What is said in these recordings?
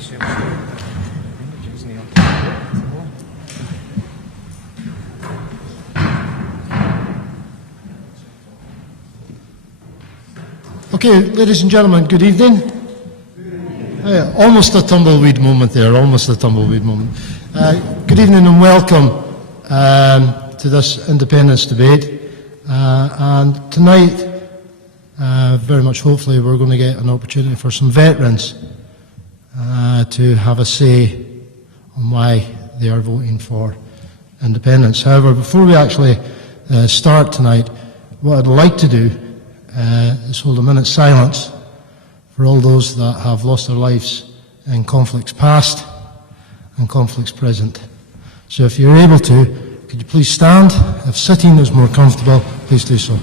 Okay, ladies and gentlemen, good evening. Almost a tumbleweed moment there, almost a tumbleweed moment. Good evening and welcome to this independence debate. And tonight, very much hopefully, we're going to get an opportunity for some veterans to have a say on why they are voting for independence. However, before we actually start tonight, what I'd like to do is hold a minute's silence for all those that have lost their lives in conflicts past and conflicts present. So if you're able to, could you please stand? If sitting is more comfortable, please do so.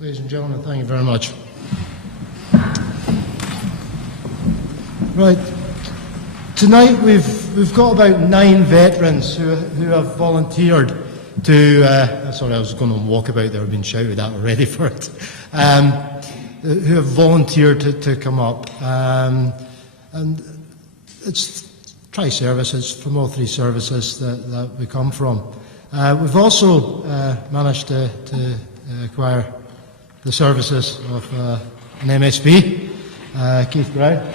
Ladies and gentlemen, thank you very much. Right, tonight we've got about 9 veterans who have volunteered to. Sorry, I was going on walkabout there. I've been shouted at already for it. Who have volunteered to come up, and it's tri-services from all 3 services that we come from. We've also managed to acquire the services of an MSP, Keith Brown,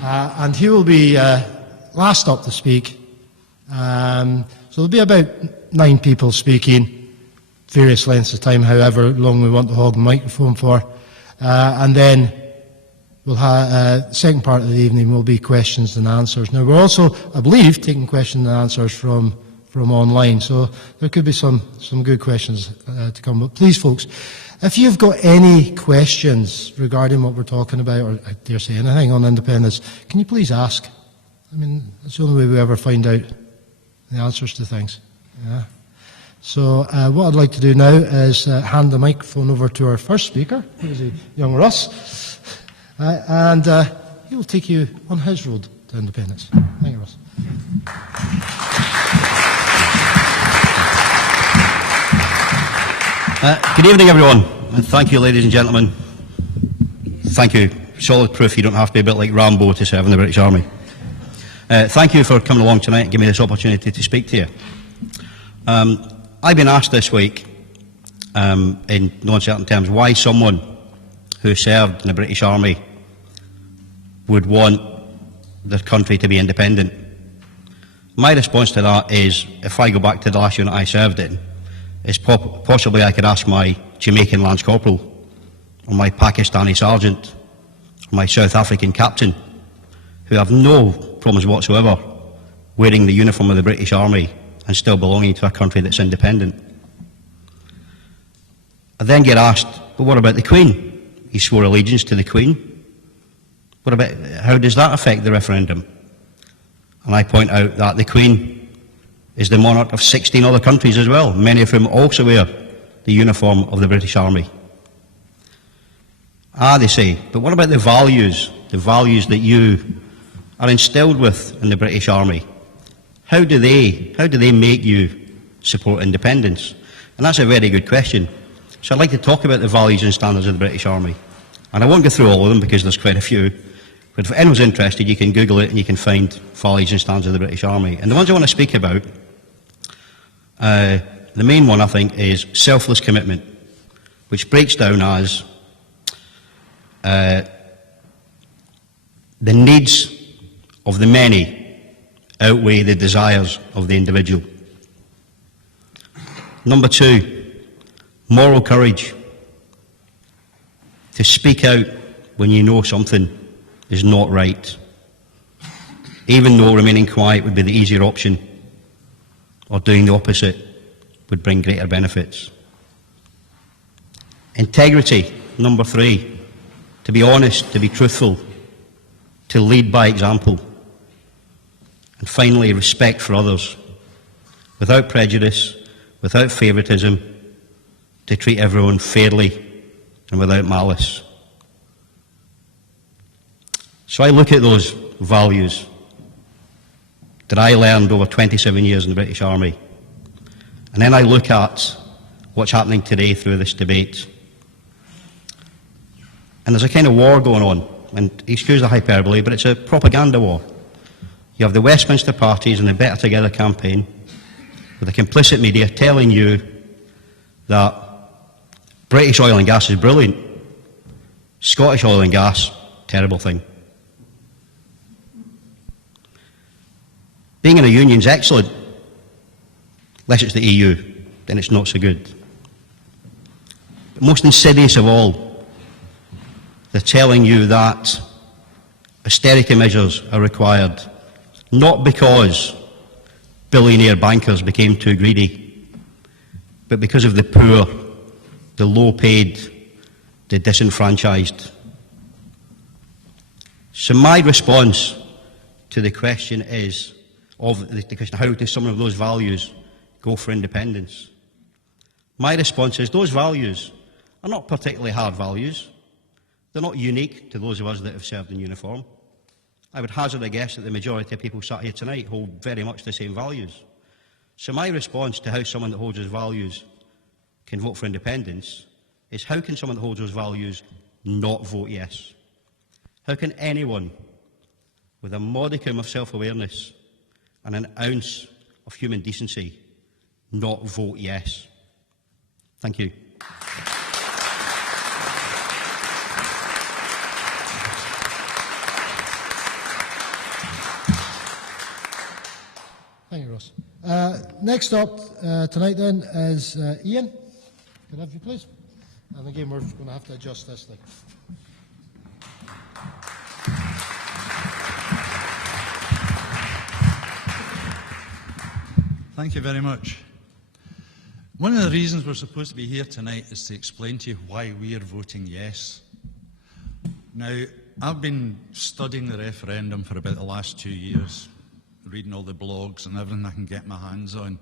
and he will be last up to speak. So there'll be about 9 people speaking, various lengths of time, however long we want to hog the microphone for, and then we'll have second part of the evening will be questions and answers. Now we're also, I believe, taking questions and answers from online, so there could be some good questions to come. But please, folks, if you've got any questions regarding what we're talking about, or I dare say anything on independence, can you please ask? I mean, that's the only way we ever find out the answers to things. Yeah. So what I'd like to do now is hand the microphone over to our first speaker, who is young Russ, and he will take you on his road to independence. Thank you, Russ. Good evening, everyone, and thank you, ladies and gentlemen. Thank you. Solid proof you don't have to be a bit like Rambo to serve in the British Army. Thank you for coming along tonight and giving me this opportunity to speak to you. I've been asked this week, in no uncertain terms, why someone who served in the British Army would want their country to be independent. My response to that is, if I go back to the last unit I served in, is possibly I could ask my Jamaican Lance Corporal, or my Pakistani Sergeant, or my South African Captain, who have no problems whatsoever wearing the uniform of the British Army and still belonging to a country that's independent. I then get asked, but what about the Queen? He swore allegiance to the Queen. What about, how does that affect the referendum? And I point out that the Queen is the monarch of 16 other countries as well, many of whom also wear the uniform of the British Army. They say, but what about the values that you are instilled with in the British Army? How do they make you support independence? And that's a very good question. So I'd like to talk about the values and standards of the British Army. And I won't go through all of them because there's quite a few. But if anyone's interested, you can Google it and you can find values and standards of the British Army. And the ones I want to speak about, the main one, I think, is selfless commitment, which breaks down as The needs of the many outweigh the desires of the individual. Number 2, moral courage. To speak out when you know something is not right, even though remaining quiet would be the easier option, or doing the opposite would bring greater benefits. Integrity, number 3. To be honest, to be truthful, to lead by example. And finally, respect for others, without prejudice, without favouritism, to treat everyone fairly and without malice. So I look at those values that I learned over 27 years in the British Army, and then I look at what's happening today through this debate. And there's a kind of war going on, and excuse the hyperbole, but it's a propaganda war. You have the Westminster parties and the Better Together campaign, with the complicit media telling you that British oil and gas is brilliant, Scottish oil and gas, terrible thing. Being in a union is excellent, unless it's the EU, then it's not so good. But most insidious of all, they're telling you that austerity measures are required, not because billionaire bankers became too greedy, but because of the poor, the low-paid, the disenfranchised. So my response to the question is, the question, how do some of those values go for independence? My response is, those values are not particularly hard values. They're not unique to those of us that have served in uniform. I would hazard a guess that the majority of people sat here tonight hold very much the same values. So my response to how someone that holds those values can vote for independence is, how can someone that holds those values not vote yes? How can anyone with a modicum of self-awareness and an ounce of human decency not vote yes? Thank you. Thank you, Ross. Next up tonight then is Ian. Can I have you, please? And again, we're going to have to adjust this thing. Thank you very much. One of the reasons we're supposed to be here tonight is to explain to you why we are voting yes. Now, I've been studying the referendum for about the last 2 years, reading all the blogs and everything I can get my hands on.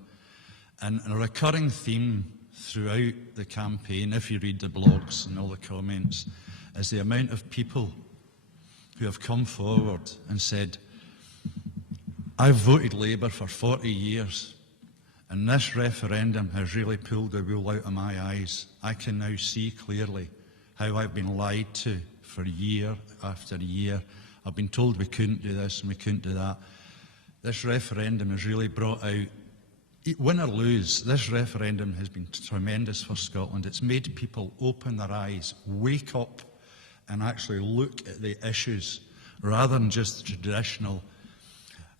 And a recurring theme throughout the campaign, if you read the blogs and all the comments, is the amount of people who have come forward and said, I've voted Labour for 40 years, and this referendum has really pulled the wool out of my eyes. I can now see clearly how I've been lied to for year after year. I've been told we couldn't do this and we couldn't do that. This referendum has really brought out, win or lose, this referendum has been tremendous for Scotland. It's made people open their eyes, wake up and actually look at the issues rather than just the traditional,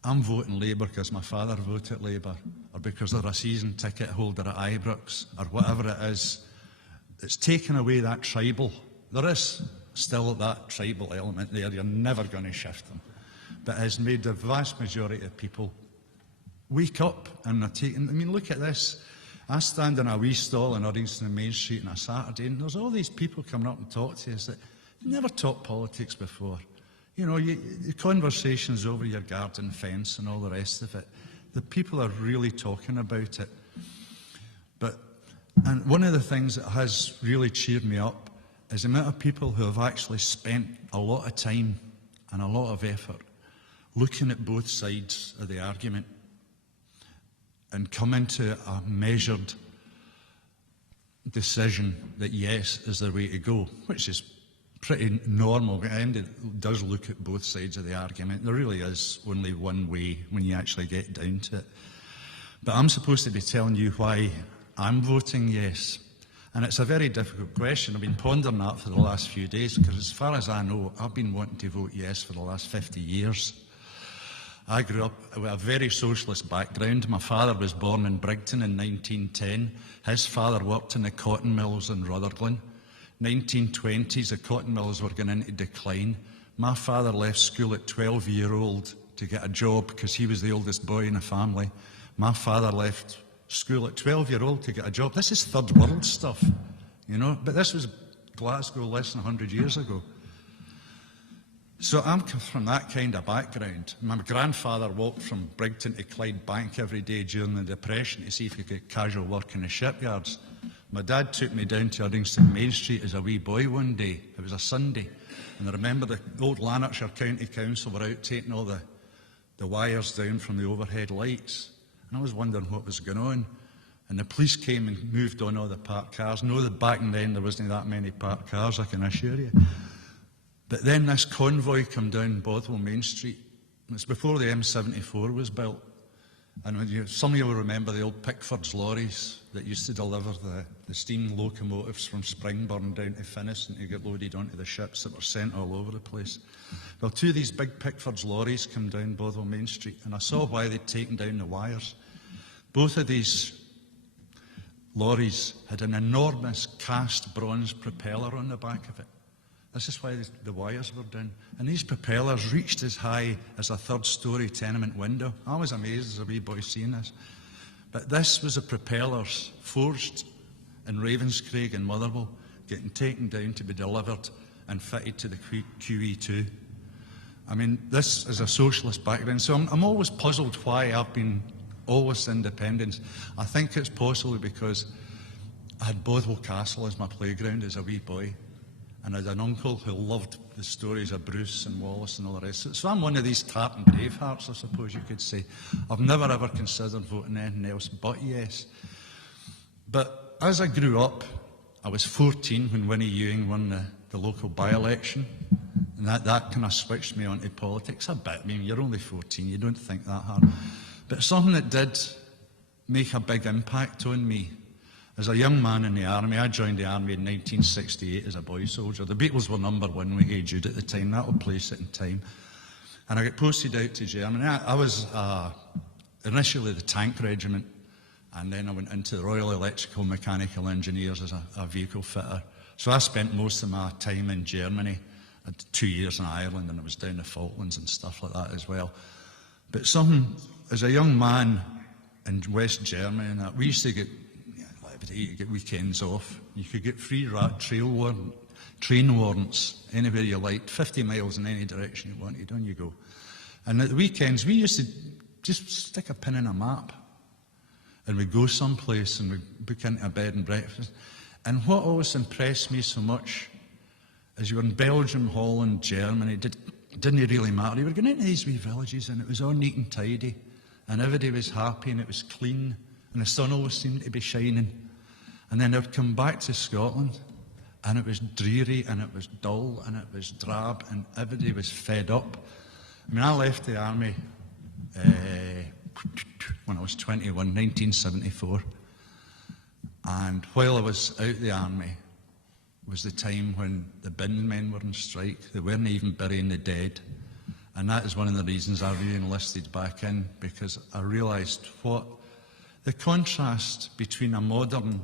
I'm voting Labour because my father voted Labour, or because they're a season ticket holder at Ibrox, or whatever it is. It's taken away that tribal. There is still that tribal element there. You're never going to shift them. But it has made the vast majority of people wake up and are taking. I mean, look at this. I stand in a wee stall in Uddingston Main Street on a Saturday, and there's all these people coming up and talk to us that never talked politics before. You know, the conversations over your garden fence and all the rest of it, the people are really talking about it. And one of the things that has really cheered me up is the amount of people who have actually spent a lot of time and a lot of effort looking at both sides of the argument and coming to a measured decision that yes is the way to go, which is pretty normal, and it does look at both sides of the argument. There really is only one way when you actually get down to it. But I'm supposed to be telling you why I'm voting yes. And it's a very difficult question. I've been pondering that for the last few days, because as far as I know, I've been wanting to vote yes for the last 50 years. I grew up with a very socialist background. My father was born in Brigton in 1910. His father worked in the cotton mills in Rutherglen. 1920s, the cotton mills were going into decline. My father left school at 12-year-old to get a job because he was the oldest boy in the family. My father left school at 12-year-old to get a job. This is third world stuff, you know, but this was Glasgow less than 100 years ago. So I'm from that kind of background. My grandfather walked from Brigton to Clyde Bank every day during the Depression to see if he could get casual work in the shipyards. My dad took me down to Uddingston Main Street as a wee boy one day. It was a Sunday. And I remember the old Lanarkshire County Council were out taking all the wires down from the overhead lights. And I was wondering what was going on. And the police came and moved on all the parked cars. No, that back then there wasn't that many parked cars, I can assure you. But then this convoy come down Bothwell Main Street. It's before the M74 was built. And some of you will remember the old Pickford's lorries that used to deliver the steam locomotives from Springburn down to Finnis and to get loaded onto the ships that were sent all over the place. Well, two of these big Pickford's lorries come down Bothwell Main Street, and I saw why they'd taken down the wires. Both of these lorries had an enormous cast bronze propeller on the back of it. This is why the wires were down. And these propellers reached as high as a third-storey tenement window. I was amazed as a wee boy seeing this. But this was the propellers forged in Ravenscraig and Motherwell, getting taken down to be delivered and fitted to the QE2. I mean, this is a socialist background. So I'm always puzzled why I've been always independent. I think it's possibly because I had Bothwell Castle as my playground as a wee boy. And I had an uncle who loved the stories of Bruce and Wallace and all the rest. So I'm one of these Tartan bravehearts, I suppose you could say. I've never ever considered voting anything else but yes. But as I grew up, I was 14 when Winnie Ewing won the local by-election. And that kind of switched me onto politics a bit. I mean, you're only 14, you don't think that hard. But something that did make a big impact on me. As a young man in the army, I joined the army in 1968 as a boy soldier. The Beatles were #1 with Hey Jude at the time. That will place it in time. And I got posted out to Germany. I was initially the tank regiment, and then I went into the Royal Electrical Mechanical Engineers as a vehicle fitter. So I spent most of my time in Germany. I had 2 years in Ireland, and I was down the Falklands and stuff like that as well. But as a young man in West Germany, and we used to get you get weekends off. You could get free train warrants anywhere you liked, 50 miles in any direction you wanted, on you go. And at the weekends, we used to just stick a pin in a map and we'd go someplace and we'd book into a bed and breakfast. And what always impressed me so much is you were in Belgium, Holland, Germany, it didn't really matter. You were going into these wee villages and it was all neat and tidy and everybody was happy and it was clean and the sun always seemed to be shining. And then I would come back to Scotland, and it was dreary, and it was dull, and it was drab, and everybody was fed up. I mean, I left the army when I was 21, 1974. And while I was out the army was the time when the bin men were on strike. They weren't even burying the dead. And that is one of the reasons I re-enlisted back in, because I realised what the contrast between a modern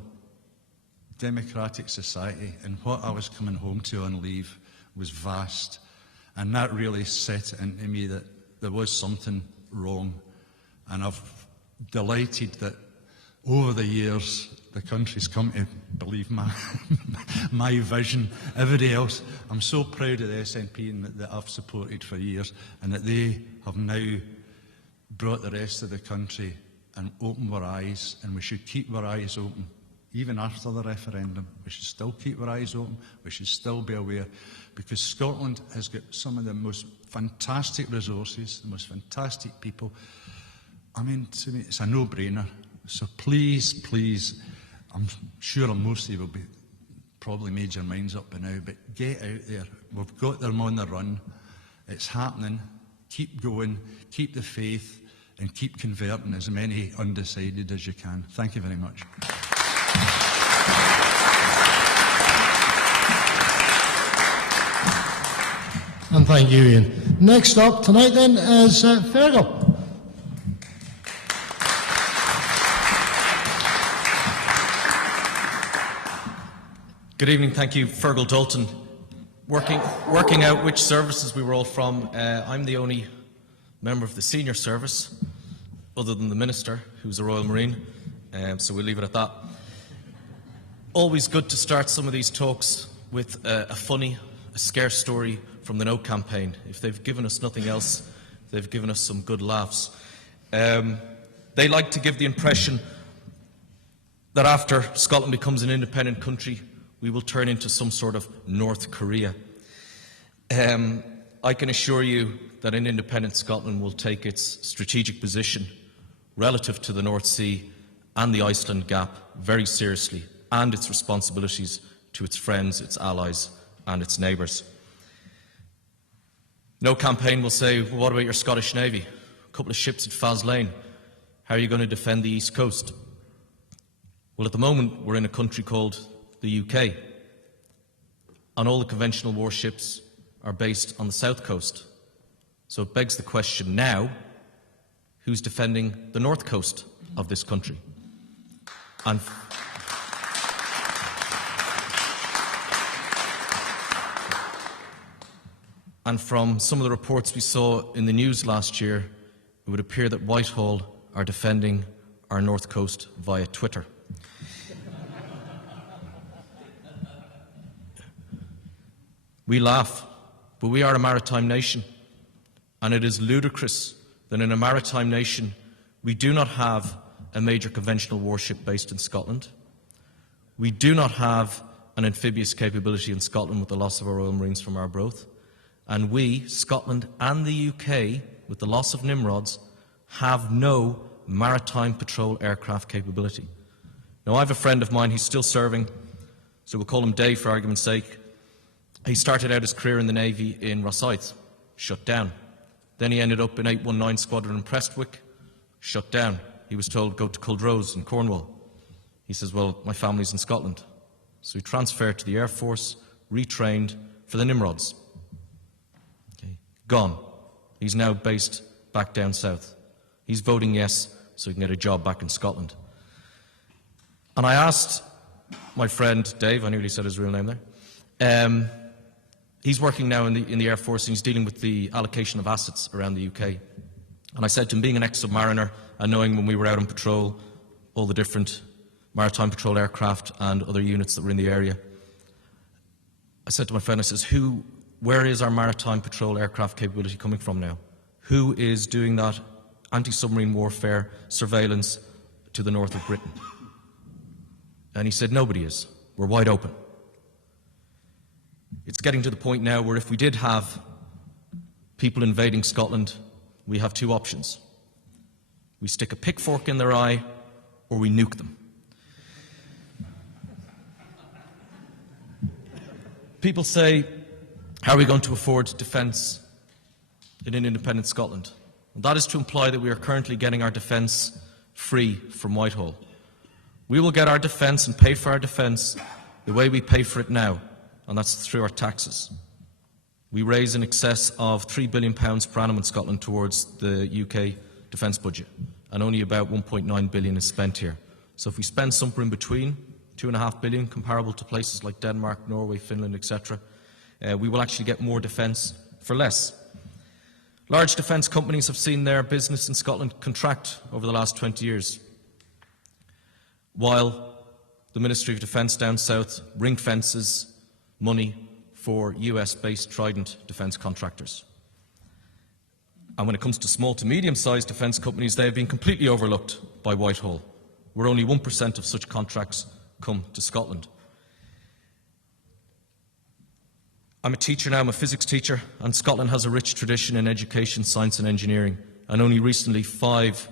democratic society and what I was coming home to on leave was vast. And that really set it into me that there was something wrong. And I've delighted that over the years the country's come to believe my vision. Everybody else, I'm so proud of the SNP and that I've supported for years, and that they have now brought the rest of the country and opened our eyes, and we should keep our eyes open. Even after the referendum, we should still keep our eyes open. We should still be aware, because Scotland has got some of the most fantastic resources, the most fantastic people. I mean, to me, it's a no-brainer. So please, please, I'm sure most of you will be probably made your minds up by now, but get out there. We've got them on the run. It's happening. Keep going. Keep the faith, and keep converting as many undecided as you can. Thank you very much. And thank you, Ian. Next up tonight then is Feargal. Good evening, thank you. Feargal Dalton. Working out which services we were all from, I'm the only member of the senior service, other than the Minister, who's a Royal Marine, so we'll leave it at that. Always good to start some of these talks with a funny, a scarce story from the No campaign. If they've given us nothing else, they've given us some good laughs. They like to give the impression that after Scotland becomes an independent country, we will turn into some sort of North Korea. I can assure you that an independent Scotland will take its strategic position relative to the North Sea and the Iceland gap very seriously, and its responsibilities to its friends, its allies and its neighbours. No campaign will say, well, what about your Scottish Navy? A couple of ships at Faslane. How are you going to defend the East Coast? Well, at the moment, we're in a country called the UK, and all the conventional warships are based on the south coast. So it begs the question now, who's defending the north coast of this country? And from some of the reports we saw in the news last year, it would appear that Whitehall are defending our north coast via Twitter. We laugh, but we are a maritime nation, and it is ludicrous that in a maritime nation we do not have a major conventional warship based in Scotland. We do not have an amphibious capability in Scotland with the loss of our Royal Marines from Arbroath. And we, Scotland and the UK, with the loss of Nimrods, have no maritime patrol aircraft capability. Now, I have a friend of mine, he's still serving, so we'll call him Dave for argument's sake. He started out his career in the Navy in Rosyth, shut down. Then he ended up in 819 Squadron in Prestwick, shut down. He was told, go to Culdrose in Cornwall. He says, well, my family's in Scotland. So he transferred to the Air Force, retrained for the Nimrods. Okay. Gone. He's now based back down south. He's voting yes so he can get a job back in Scotland. And I asked my friend Dave, I nearly said his real name there, he's working now in the Air Force, and he's dealing with the allocation of assets around the UK. And I said to him, being an ex-submariner and knowing when we were out on patrol, all the different maritime patrol aircraft and other units that were in the area, I said to my friend, I says, where is our maritime patrol aircraft capability coming from now? Who is doing that anti-submarine warfare surveillance to the north of Britain? And he said, nobody is. We're wide open. It's getting to the point now where if we did have people invading Scotland, we have two options. We stick a pitchfork in their eye, or we nuke them. People say, how are we going to afford defence in an independent Scotland? And that is to imply that we are currently getting our defence free from Whitehall. We will get our defence and pay for our defence the way we pay for it now, and that's through our taxes. We raise in excess of £3 billion per annum in Scotland towards the UK defence budget, and only about £1.9 billion is spent here. So if we spend somewhere in between, £2.5 billion, comparable to places like Denmark, Norway, Finland, etc., we will actually get more defence for less. Large defence companies have seen their business in Scotland contract over the last 20 years, while the Ministry of Defence down south ring fences money for US-based Trident defence contractors. And when it comes to small to medium-sized defence companies, they have been completely overlooked by Whitehall, where only 1% of such contracts come to Scotland. I'm a teacher now, I'm a physics teacher, and Scotland has a rich tradition in education, science and engineering, and only recently 5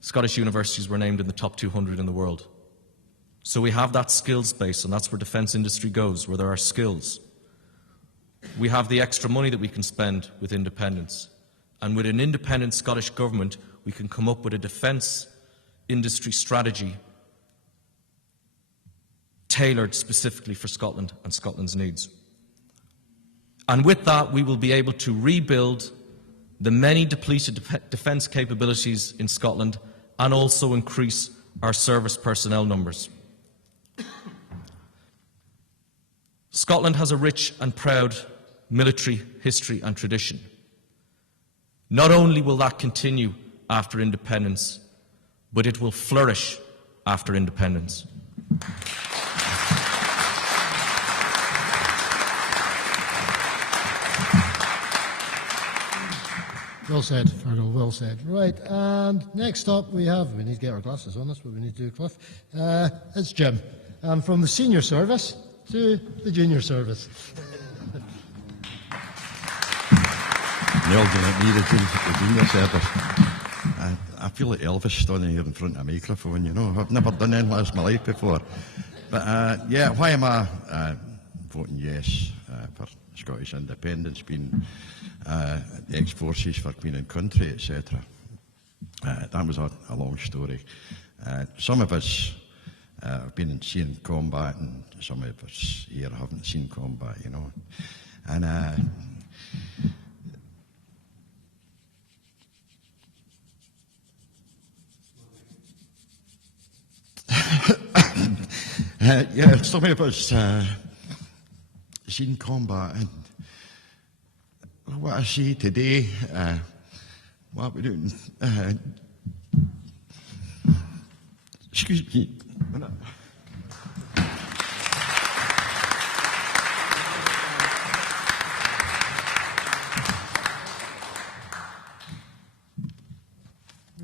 Scottish universities were named in the top 200 in the world. So we have that skills base, and that's where defence industry goes, where there are skills. We have the extra money that we can spend with independence. And with an independent Scottish government, we can come up with a defence industry strategy tailored specifically for Scotland and Scotland's needs. And with that, we will be able to rebuild the many depleted defence capabilities in Scotland and also increase our service personnel numbers. Scotland has a rich and proud military history and tradition. Not only will that continue after independence, but it will flourish after independence. Well said, Feargal, well said. Right, and next up we need to get our glasses on us, but we need to do Cliff. It's Jim, from the senior service to the junior service. Well, the junior service. I feel like Elvis standing here in front of a microphone, you know. I've never done anything like this in my life before. But yeah, why am I voting yes for Scottish independence, being the ex-forces for Queen and Country, etc. That was a long story. Some of us have been seeing combat, and some of us here haven't seen combat, you know. And yeah, some of us seen combat, and what I see today, what we're doing. Excuse me.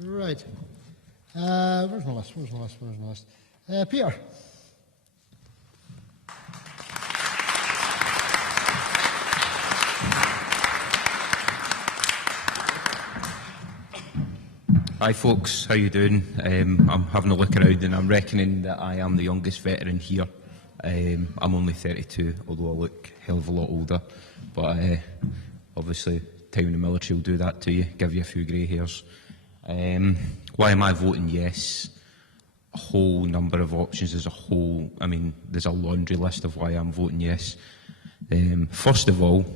Right. Where's my list? Peter. Hi folks, how you doing? I'm having a look around and I'm reckoning that I am the youngest veteran here. I'm only 32, although I look a hell of a lot older. But obviously time in the military will do that to you, give you a few grey hairs. Why am I voting yes? A whole number of options. There's a laundry list of why I'm voting yes. First of all,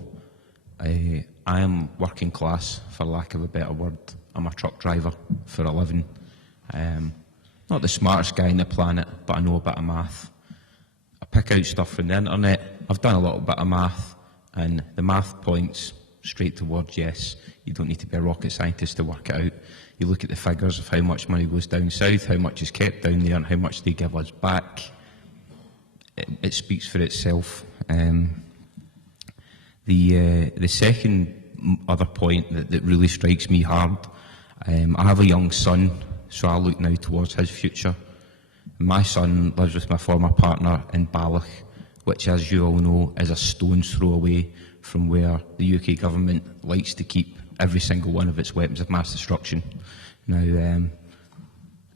I am working class, for lack of a better word. I'm a truck driver for a living. Not the smartest guy on the planet, but I know a bit of math. I pick out stuff from the internet. I've done a little bit of math, and the math points straight towards yes. You don't need to be a rocket scientist to work it out. You look at the figures of how much money goes down south, how much is kept down there, and how much they give us back. It speaks for itself. The second other point that really strikes me hard, I have a young son, so I look now towards his future. My son lives with my former partner in Balloch, which, as you all know, is a stone's throw away from where the UK government likes to keep every single one of its weapons of mass destruction. Now,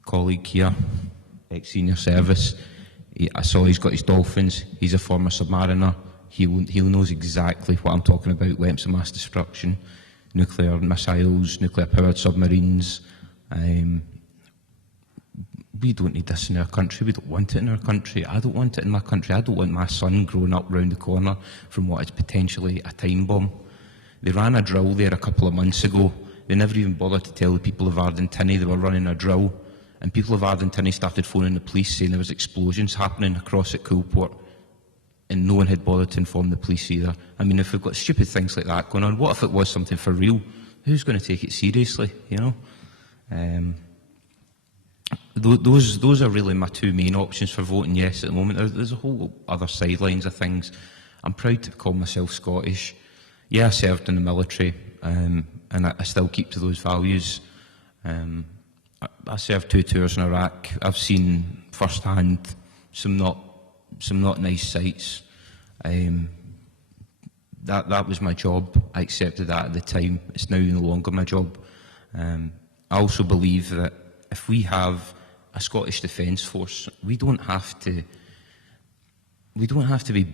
colleague here, ex-senior service, I saw he's got his dolphins, he's a former submariner, he knows exactly what I'm talking about, weapons of mass destruction, nuclear missiles, nuclear-powered submarines. We don't need this in our country. We don't want it in our country. I don't want it in my country. I don't want my son growing up round the corner from what is potentially a time bomb. They ran a drill there a couple of months ago. They never even bothered to tell the people of Ardentiny they were running a drill. And people of Ardentiny started phoning the police saying there was explosions happening across at Coolport. And no one had bothered to inform the police either. I mean, if we've got stupid things like that going on, what if it was something for real? Who's going to take it seriously, you know? Those are really my two main options for voting yes at the moment. There's a whole other sidelines of things. I'm proud to call myself Scottish. Yeah, I served in the military, and I still keep to those values. I served 2 tours in Iraq. I've seen firsthand some not nice sights. That was my job. I accepted that at the time. It's now no longer my job. I also believe that if we have a Scottish Defence Force, we don't have to be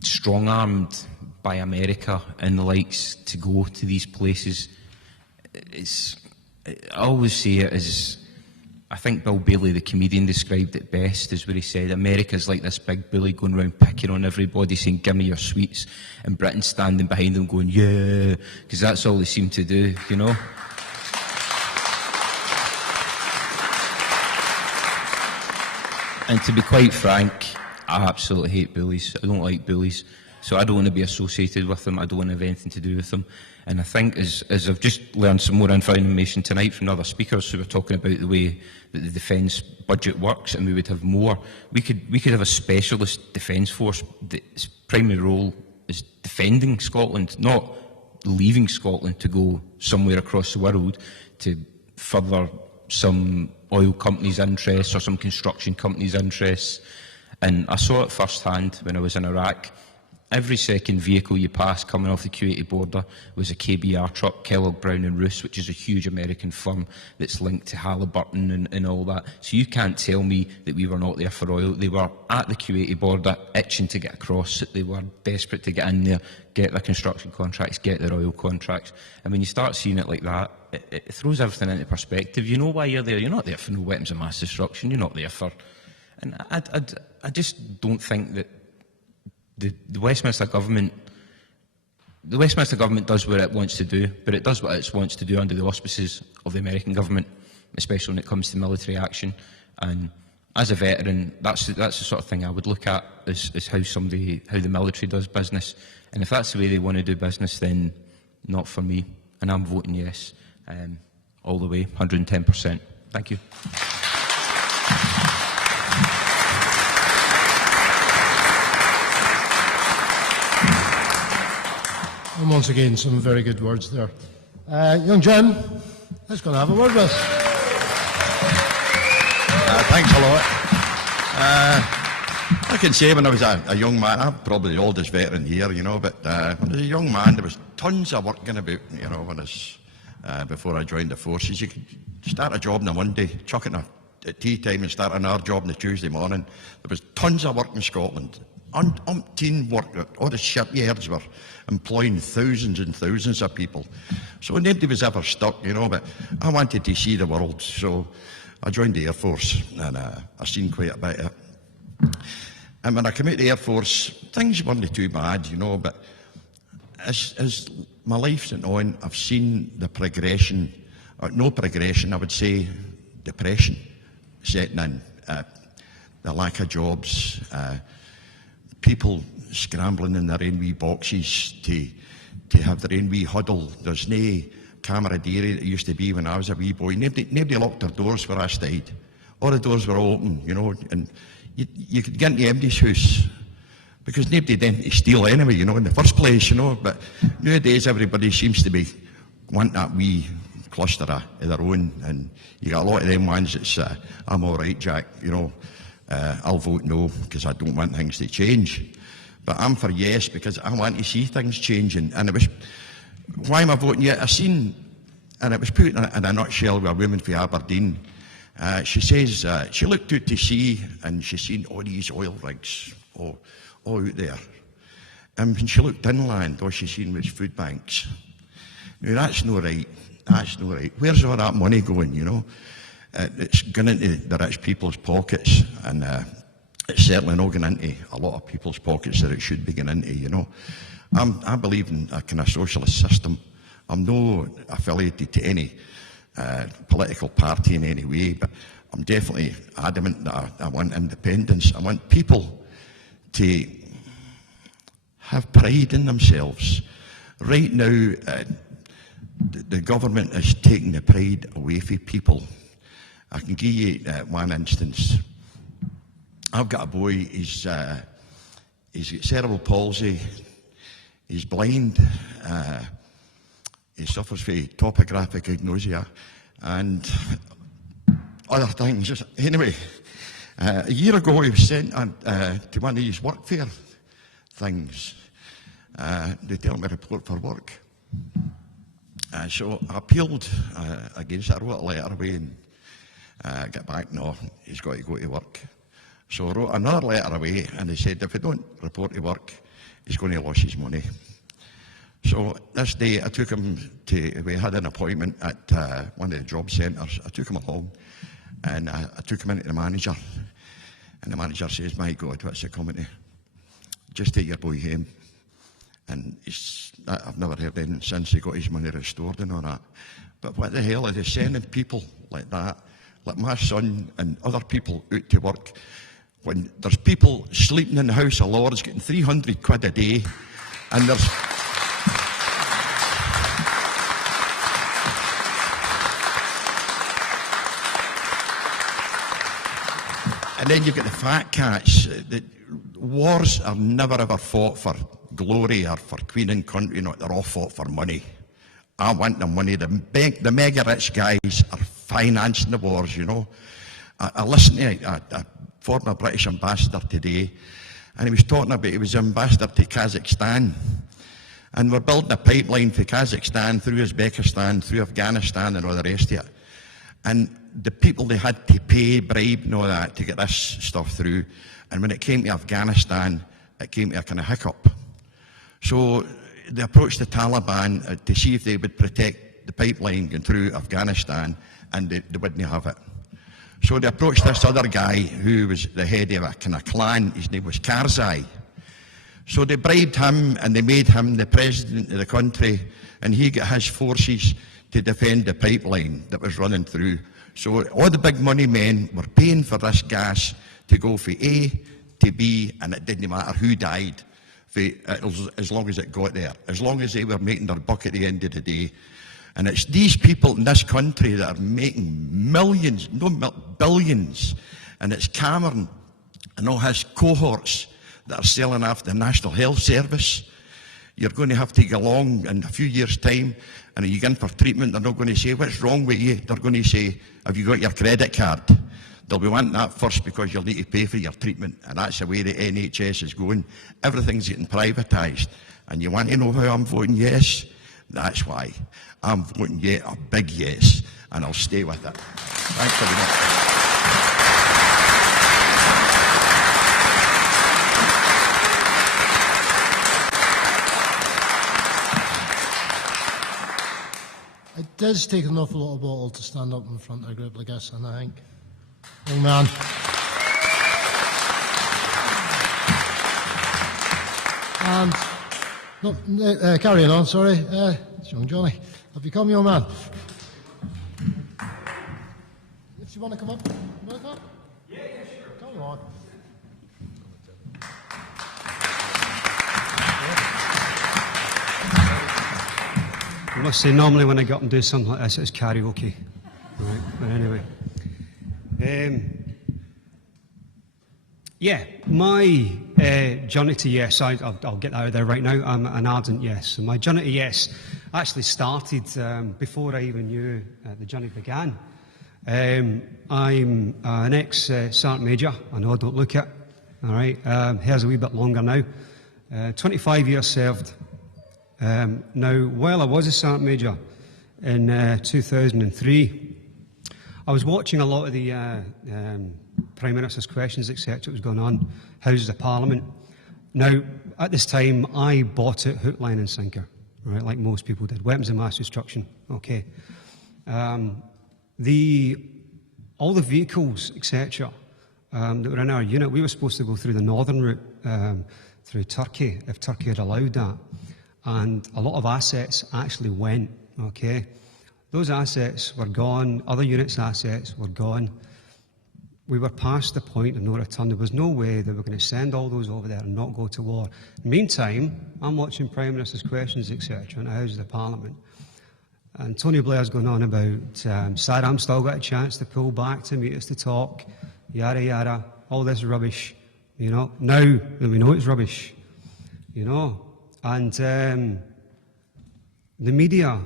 strong-armed by America and the likes to go to these places. I always say it as I think Bill Bailey, the comedian, described it best, is where he said, America's like this big bully going around picking on everybody, saying, give me your sweets, and Britain's standing behind them going, yeah, because that's all they seem to do, you know. And to be quite frank, I absolutely hate bullies. I don't like bullies. So I don't want to be associated with them. I don't want to have anything to do with them. And I think as I've just learned some more information tonight from other speakers who were talking about the way that the defence budget works, and we would have more, we could have a specialist defence force that's primary role is defending Scotland, not leaving Scotland to go somewhere across the world to further some oil companies' interests or some construction companies' interests. And I saw it firsthand when I was in Iraq. Every second vehicle you pass coming off the Kuwaiti border was a KBR truck, Kellogg Brown and Roos, which is a huge American firm that's linked to Halliburton and all that. So you can't tell me that we were not there for oil. They were at the Kuwaiti border, itching to get across. They were desperate to get in there, get their construction contracts, get their oil contracts. And when you start seeing it like that, it throws everything into perspective. You know why you're there. You're not there for no weapons of mass destruction. You're not there for... And I just don't think that the Westminster government does what it wants to do, but it does what it wants to do under the auspices of the American government, especially when it comes to military action. And as a veteran, that's the sort of thing I would look at is how the military does business. And if that's the way they want to do business, then not for me. And I'm voting yes, all the way, 110%. Thank you. And once again, some very good words there. Young Jim, let's go and have a word with us. Thanks a lot. I can say when I was a young man, I'm probably the oldest veteran here, you know, but when I was a young man, there was tons of work going about, you know, when I was, before I joined the forces. You could start a job on a Monday, chuck it at tea time and start another job on the Tuesday morning. There was tons of work in Scotland. Umpteen work, all the shipyards were employing thousands and thousands of people. So nobody was ever stuck, you know, but I wanted to see the world, so I joined the Air Force, and I've seen quite a bit of it. And when I came out of the Air Force, things weren't too bad, you know, but as my life's went on, I've seen the progression, or no progression, I would say depression setting in, the lack of jobs, people scrambling in their own wee boxes to have their own wee huddle. There's no camaraderie that used to be when I was a wee boy. Nobody locked their doors where I stayed. All the doors were open, you know, and you could get into anybody's house because nobody didn't steal anyway, you know, in the first place, you know. But nowadays everybody seems to be wanting that wee cluster of their own, and you got a lot of them ones that's, I'm all right, Jack, you know. I'll vote no because I don't want things to change. But I'm for yes because I want to see things changing. And it was, why am I voting yes? I seen, and it was put in a nutshell with a woman from Aberdeen. She says, she looked out to sea and she seen all these oil rigs all out there. And when she looked inland, all she seen was food banks. Now that's no right. That's no right. Where's all that money going, you know? It's going into the rich people's pockets, and it's certainly not going into a lot of people's pockets that it should be going into, you know. I believe in a kind of socialist system. I'm not affiliated to any political party in any way, but I'm definitely adamant that I want independence. I want people to have pride in themselves. Right now, the government is taking the pride away from people. I can give you one instance. I've got a boy, he's got cerebral palsy, he's blind, he suffers from topographic agnosia and other things. Anyway, a year ago he was sent to one of these workfare things. They tell me to report for work. So I appealed against it. I wrote a letter away and get back, no, he's got to go to work. So I wrote another letter away and they said if he don't report to work, he's going to lose his money. So this day I took him to, we had an appointment at one of the job centres. I took him along And I took him into the manager, and the manager says, "My God, what's it coming to? Just take your boy home." And I've never heard anything since he got his money restored and all that. But what the hell are they sending people like that, like my son and other people, out to work, when there's people sleeping in the House of Lords getting 300 quid a day, and there's... And then you've got the fat cats. The wars are never ever fought for glory or for Queen and country. No, they're all fought for money. I want the money. The mega rich guys are financing the wars, you know. I listened to a former British ambassador today, and he was talking about he was ambassador to Kazakhstan. And we're building a pipeline for Kazakhstan through Uzbekistan, through Afghanistan and all the rest of it. And the people they had to pay, bribe and all that to get this stuff through. And when it came to Afghanistan, it came to a kind of hiccup. So they approached the Taliban to see if they would protect the pipeline going through Afghanistan, and they wouldn't have it. So they approached this other guy who was the head of a kind of clan. His name was Karzai. So they bribed him and they made him the president of the country, and he got his forces to defend the pipeline that was running through. So all the big money men were paying for this gas to go from A to B, and it didn't matter who died, as long as it got there, as long as they were making their buck at the end of the day. And it's these people in this country that are making millions, no, billions, and it's Cameron and all his cohorts that are selling off the National Health Service. You're going to have to go along in a few years' time, and you go in for treatment, they're not going to say, "What's wrong with you?" They're going to say, "Have you got your credit card?" They'll be wanting that first because you'll need to pay for your treatment, and that's the way the NHS is going. Everything's getting privatised. And you want to know how I'm voting yes? That's why. I'm voting a big yes, and I'll stay with it. Thanks very much. It does take an awful lot of bottle to stand up in front of a group like this, and I think, young man. And, no, carrying on, sorry, it's young Johnny. Have you come, young man? If you want to come up, you want to come? Yeah, sure. Come on. I must say, normally when I get up and do something like this, it's karaoke. Right, but anyway. Yeah, my journey to yes, I'll get that out there right now. I'm an ardent yes. And my journey to yes actually started before I even knew the journey began. I'm an ex-sergeant major. I know I don't look it. All right, hair's a wee bit longer now. 25 years served. Now, while I was a sergeant major in 2003, I was watching a lot of the Prime Minister's questions, etc. was going on, Houses of Parliament. Now, at this time, I bought it hook, line and sinker, right, like most people did. Weapons of mass destruction, okay. All the vehicles, etc., that were in our unit, we were supposed to go through the northern route, through Turkey, if Turkey had allowed that. And a lot of assets actually went, okay. Those assets were gone, other units' assets were gone. We were past the point of no return. There was no way that we were going to send all those over there and not go to war. Meantime, I'm watching Prime Minister's questions, etc., in the Houses of Parliament. And Tony Blair's going on about Saddam still got a chance to pull back to meet us to talk, yada yada, all this rubbish, you know. Now that we know it's rubbish, you know. And the media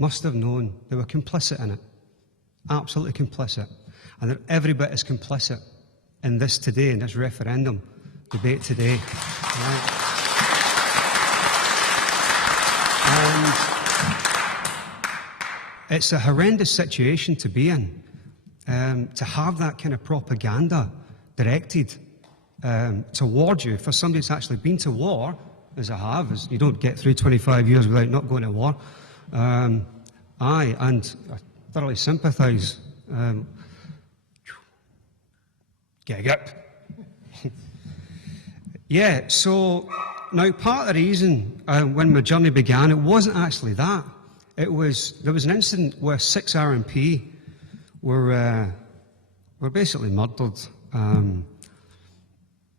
must have known they were complicit in it, absolutely complicit. And they're every bit as complicit in this today, in this referendum debate today. Right. And it's a horrendous situation to be in, to have that kind of propaganda directed towards you for somebody that's actually been to war, as I have, as you don't get through 25 years without not going to war. And I thoroughly sympathise get a grip. Yeah, so now part of the reason when my journey began, it wasn't actually that. There was an incident where 6 RMP were basically murdered.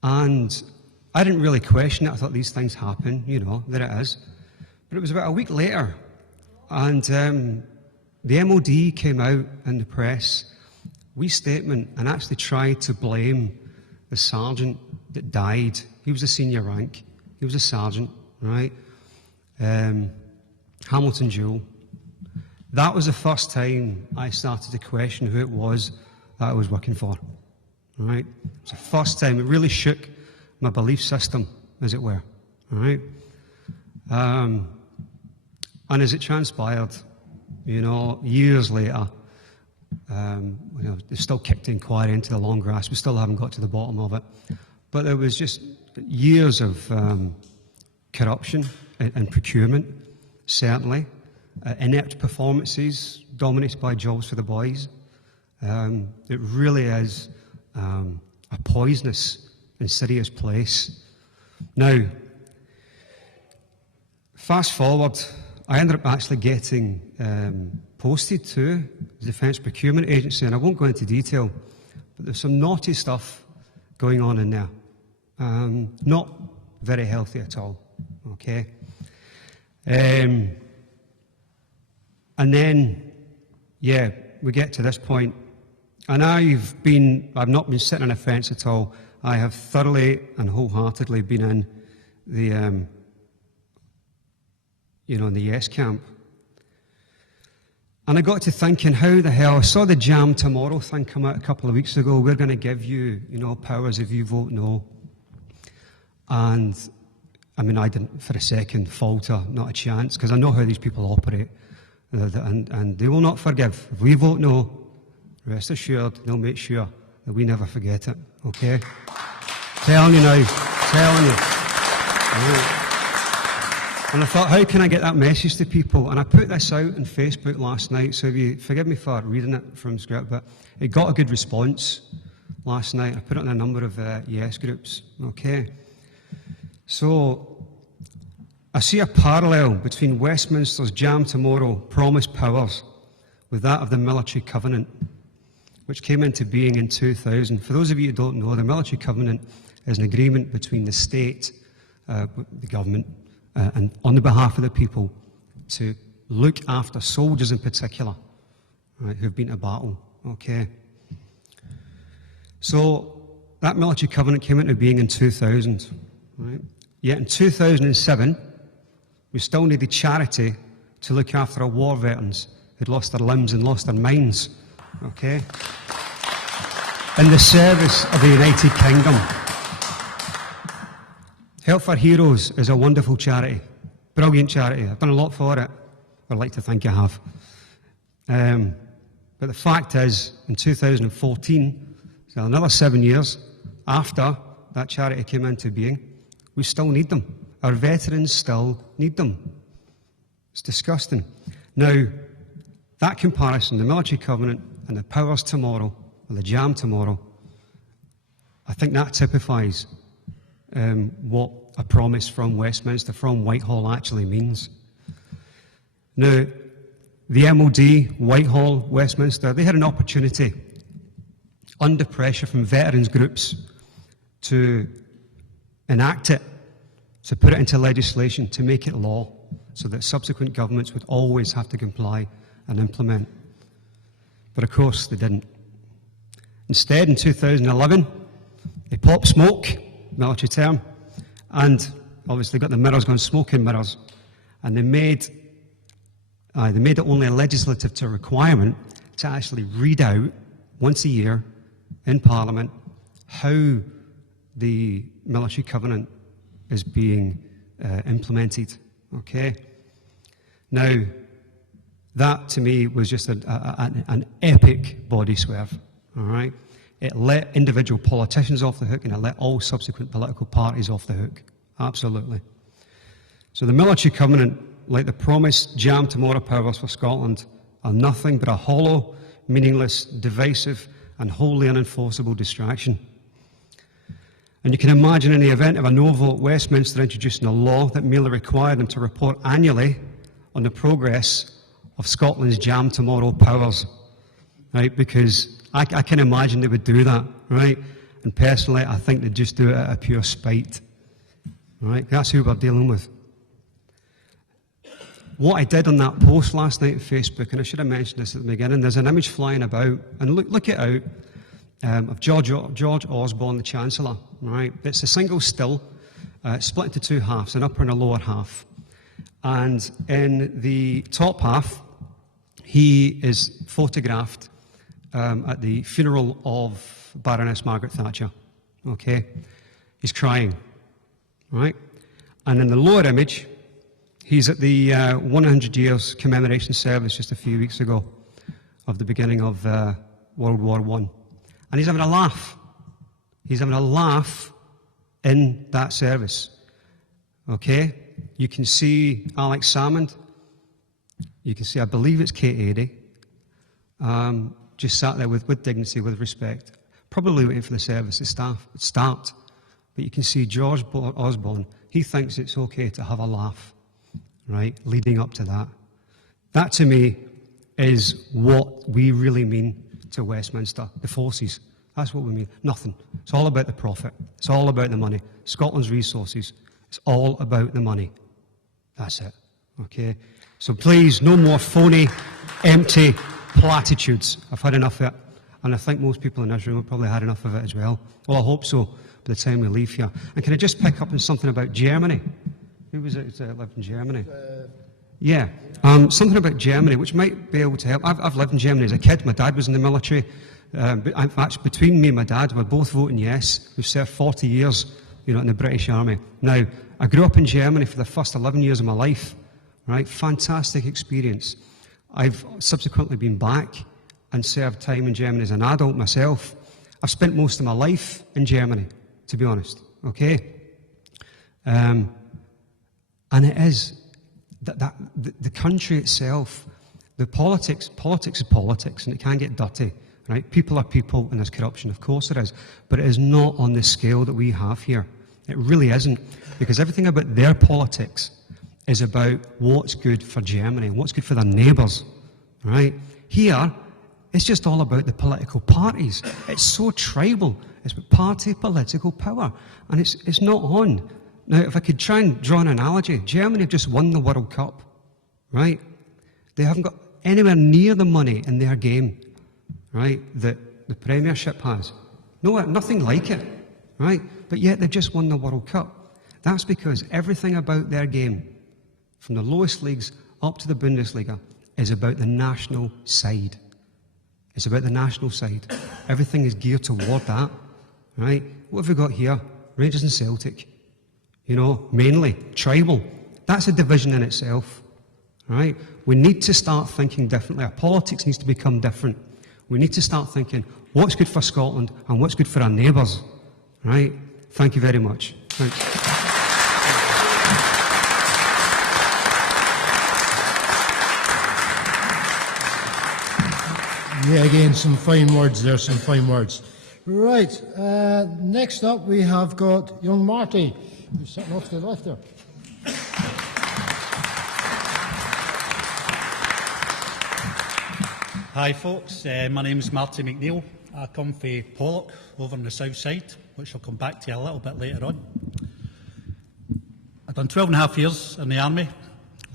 And I didn't really question it. I thought these things happen, you know, there it is. But it was about a week later, and the MOD came out in the press, wee statement, and actually tried to blame the sergeant that died. He was a senior rank. He was a sergeant, right? Hamilton Jewell. That was the first time I started to question who it was that I was working for, right? It was the first time. It really shook my belief system, as it were, right? And as it transpired, you know, years later, you know, they've still kicked the inquiry into the long grass. We still haven't got to the bottom of it. But there was just years of corruption and procurement, certainly. Inept performances dominated by jobs for the boys. It really is a poisonous and serious place. Now, fast forward, I ended up actually getting posted to the Defence Procurement Agency, and I won't go into detail, but there's some naughty stuff going on in there. Not very healthy at all, okay? And then, yeah, we get to this point, and I've not been sitting on a fence at all. I have thoroughly and wholeheartedly been in the, you know, in the yes camp. And I got to thinking, how the hell, I saw the Jam Tomorrow thing come out a couple of weeks ago. We're going to give you, you know, powers if you vote no. And, I mean, I didn't for a second falter, not a chance, because I know how these people operate. And they will not forgive. If we vote no, rest assured, they'll make sure that we never forget it, okay? Telling you now, telling you. And I thought, how can I get that message to people? And I put this out on Facebook last night, so if you forgive me for reading it from script, but it got a good response last night. I put it in a number of yes groups, okay? So, I see a parallel between Westminster's Jam Tomorrow promised powers with that of the Military Covenant, which came into being in 2000. For those of you who don't know, the Military Covenant is an agreement between the state, the government, and on the behalf of the people, to look after soldiers in particular, right, who've been to battle, okay? So, that Military Covenant came into being in 2000, right? Yet in 2007, we still needed charity to look after our war veterans who'd lost their limbs and lost their minds, okay? In the service of the United Kingdom. Help for Heroes is a wonderful charity, brilliant charity. I've done a lot for it. I'd like to think I have. But the fact is, in 2014, so another 7 years after that charity came into being, we still need them. Our veterans still need them. It's disgusting. Now, that comparison, the Military Covenant and the powers tomorrow, or the Jam Tomorrow, I think that typifies what a promise from Westminster, from Whitehall, actually means. Now, the MOD, Whitehall, Westminster, they had an opportunity, under pressure from veterans groups, to enact it, to put it into legislation, to make it law, so that subsequent governments would always have to comply and implement. But of course, they didn't. Instead, in 2011, they popped smoke, military term, and obviously got the mirrors going, smoking mirrors, and they made it only a legislative requirement to actually read out once a year in Parliament how the Military Covenant is being implemented, okay? Now, that to me was just an epic body swerve, all right? It let individual politicians off the hook, and it let all subsequent political parties off the hook, absolutely. So the Military Covenant, like the promised Jam Tomorrow powers for Scotland, are nothing but a hollow, meaningless, divisive, and wholly unenforceable distraction, And you can imagine in the event of a no vote, Westminster introducing a law that merely required them to report annually on the progress of Scotland's Jam Tomorrow powers, right? Because I can imagine they would do that, right? And personally, I think they'd just do it out of pure spite, right? That's who we're dealing with. What I did on that post last night on Facebook, and I should have mentioned this at the beginning, there's an image flying about, and look it out, of George Osborne, the Chancellor, right? It's a single still, split into two halves, an upper and a lower half. And in the top half, he is photographed at the funeral of Baroness Margaret Thatcher, okay? He's crying, right? And in the lower image, he's at the 100 years commemoration service just a few weeks ago of the beginning of World War I. And he's having a laugh. He's having a laugh in that service. Okay? You can see Alex Salmond. You can see, I believe it's Kate Adie. Just sat there with dignity, with respect. Probably waiting for the service to start. But you can see George Osborne. He thinks it's okay to have a laugh, right? Leading up to that. That, to me, is what we really mean to Westminster, the forces. That's what we mean. Nothing. It's all about the profit. It's all about the money. Scotland's resources. It's all about the money. That's it. Okay? So please, no more phony, empty platitudes. I've had enough of it. And I think most people in this room have probably had enough of it as well. Well, I hope so, by the time we leave here. And can I just pick up on something about Germany? Who was it that lived in Germany? Yeah, something about Germany, which might be able to help. I've lived in Germany as a kid. My dad was in the military. But actually, between me and my dad, we're both voting yes. We've served 40 years, in the British Army. Now, I grew up in Germany for the first 11 years of my life. Right, fantastic experience. I've subsequently been back and served time in Germany as an adult myself. I've spent most of my life in Germany, to be honest. Okay, and it is. The country itself, the politics is politics, and it can get dirty, right? People are people, and there's corruption, of course there is, but it is not on the scale that we have here. It really isn't, because everything about their politics is about what's good for Germany, what's good for their neighbours, right? Here, it's just all about the political parties. It's so tribal. It's about party political power, and it's not on. Now, if I could try and draw an analogy, Germany have just won the World Cup, right? They haven't got anywhere near the money in their game, right, that the Premiership has. No, nothing like it, right? But yet they've just won the World Cup. That's because everything about their game, from the lowest leagues up to the Bundesliga, is about the national side. It's about the national side. Everything is geared toward that, right? What have we got here? Rangers and Celtic. Mainly tribal. That's a division in itself, right? We need to start thinking differently. Our politics needs to become different. We need to start thinking what's good for Scotland and what's good for our neighbours, right? Thank you very much. Thanks. Yeah, again, some fine words there, some fine words. Right, next up we have got young Marty, who's sitting off to the left there. Hi folks, my name's Marty McNeil. I come from Pollock over on the south side, which I'll come back to a little bit later on. I've done 12 and a half years in the Army,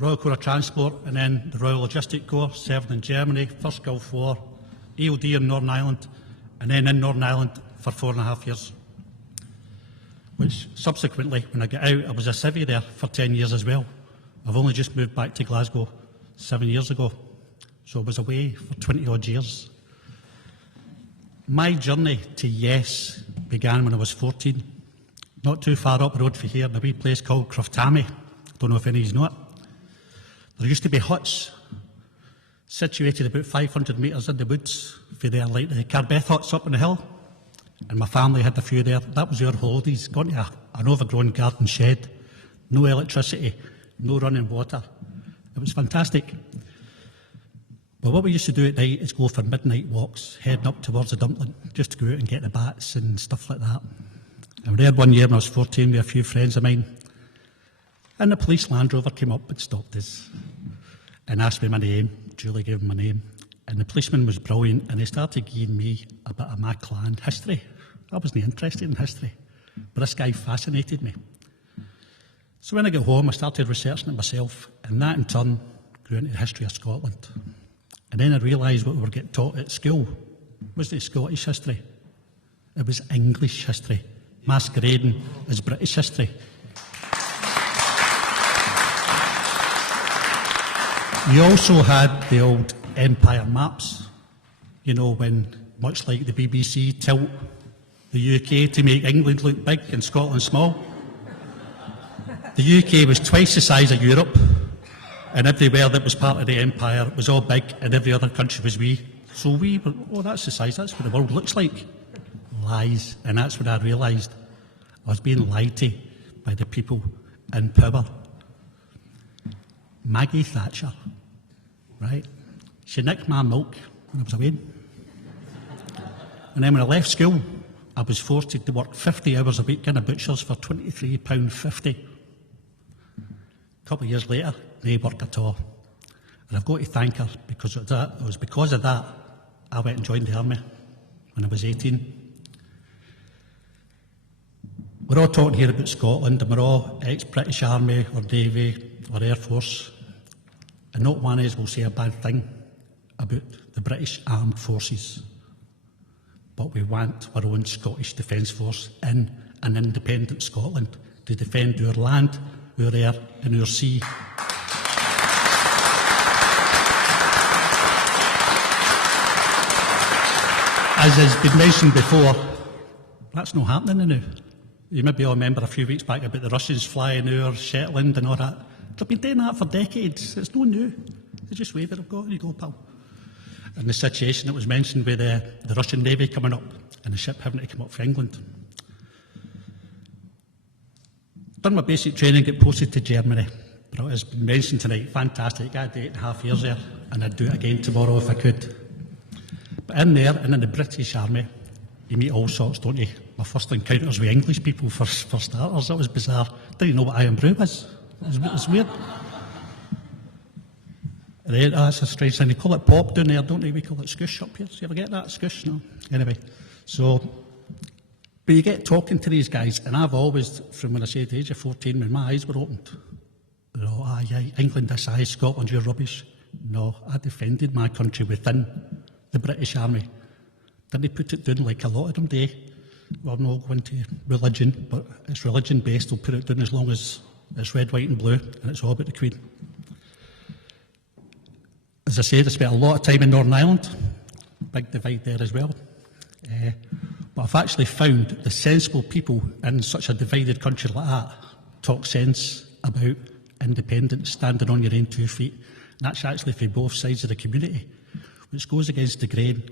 Royal Corps of Transport, and then the Royal Logistic Corps, served in Germany, First Gulf War, EOD in Northern Ireland, and then in Northern Ireland for 4.5 years. Which subsequently, when I got out, I was a civvy there for 10 years as well. I've only just moved back to Glasgow 7 years ago, so I was away for 20 odd years. My journey to yes began when I was 14, not too far up the road from here, in a wee place called Croftamy. I don't know if any of you know it. There used to be huts situated about 500 metres in the woods for there, like the Carbeth huts up on the hill. And my family had a few there. That was our holidays, going to an overgrown garden shed, no electricity, no running water. It was fantastic. But what we used to do at night is go for midnight walks, heading up towards the dumpling, just to go out and get the bats and stuff like that. I was there one year when I was 14 with a few friends of mine, and the police Land Rover came up and stopped us and asked me my name. Julie gave him my name, and the policeman was brilliant, and he started giving me a bit of my clan history. I wasn't interested in history, but this guy fascinated me. So when I got home, I started researching it myself, and that in turn grew into the history of Scotland. And then I realised what we were getting taught at school wasn't Scottish history. It was English history, masquerading as British history. You also had the old empire maps, you know, when, much like the BBC, tilt the UK to make England look big and Scotland small. The UK was twice the size of Europe, and everywhere that was part of the empire was all big, and every other country was wee. So we were, oh, that's the size, that's what the world looks like. Lies, and that's when I realised I was being lied to by the people in power. Maggie Thatcher, right? She nicked my milk when I was away. And then when I left school, I was forced to work 50 hours a week in a butcher's for £23.50. A couple of years later, no work at all. And I've got to thank her because of that. It was because of that I went and joined the army when I was 18. We're all talking here about Scotland, and we're all ex-British Army or Navy or Air Force, and not one of us will say a bad thing about the British Armed Forces. But we want our own Scottish Defence Force in an independent Scotland to defend our land, our air and our sea. As has been mentioned before, that's not happening now. You maybe all remember a few weeks back about the Russians flying over Shetland and all that. They've been doing that for decades. It's no new. They just wave it, I've got, you go, pal. And the situation that was mentioned with the Russian Navy coming up and the ship having to come up for England. Done my basic training, get posted to Germany. But as been mentioned tonight, fantastic. I had 8.5 years there, and I'd do it again tomorrow if I could. But in there, and in the British Army, you meet all sorts, don't you? My first encounters with English people, for starters, that was bizarre. Didn't know what Iron Brew was. It was weird. And then, that's a strange thing. They call it pop down there, don't they? We call it scush up here. Do you ever get that? Scush? No. Anyway, so, but you get talking to these guys, and I've always, from when I say the age of 14, when my eyes were opened, you know, aye, England this size, Scotland, you're rubbish. No, I defended my country within the British Army. Didn't they put it down like a lot of them do? Well, I'm not going to religion, but it's religion-based. They'll put it down as long as it's red, white and blue, and it's all about the Queen. As I said, I spent a lot of time in Northern Ireland. Big divide there as well. But I've actually found the sensible people in such a divided country like that talk sense about independence, standing on your own 2 feet. And that's actually for both sides of the community, which goes against the grain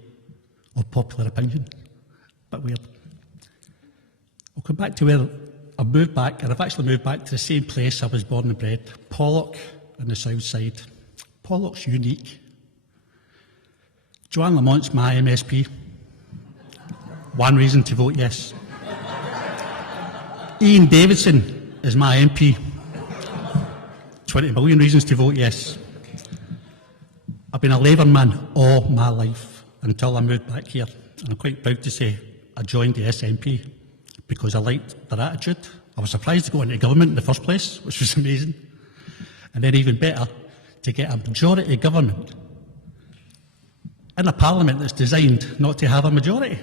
of popular opinion. But weird. I'll come back to where I moved back, and I've actually moved back to the same place I was born and bred, Pollock on the south side. Pollock's unique. Joanne Lamont's my MSP. One reason to vote yes. Ian Davidson is my MP. 20 million reasons to vote yes. I've been a Labour man all my life until I moved back here. And I'm quite proud to say I joined the SNP because I liked their attitude. I was surprised to go into government in the first place, which was amazing. And then even better, to get a majority government in a parliament that's designed not to have a majority.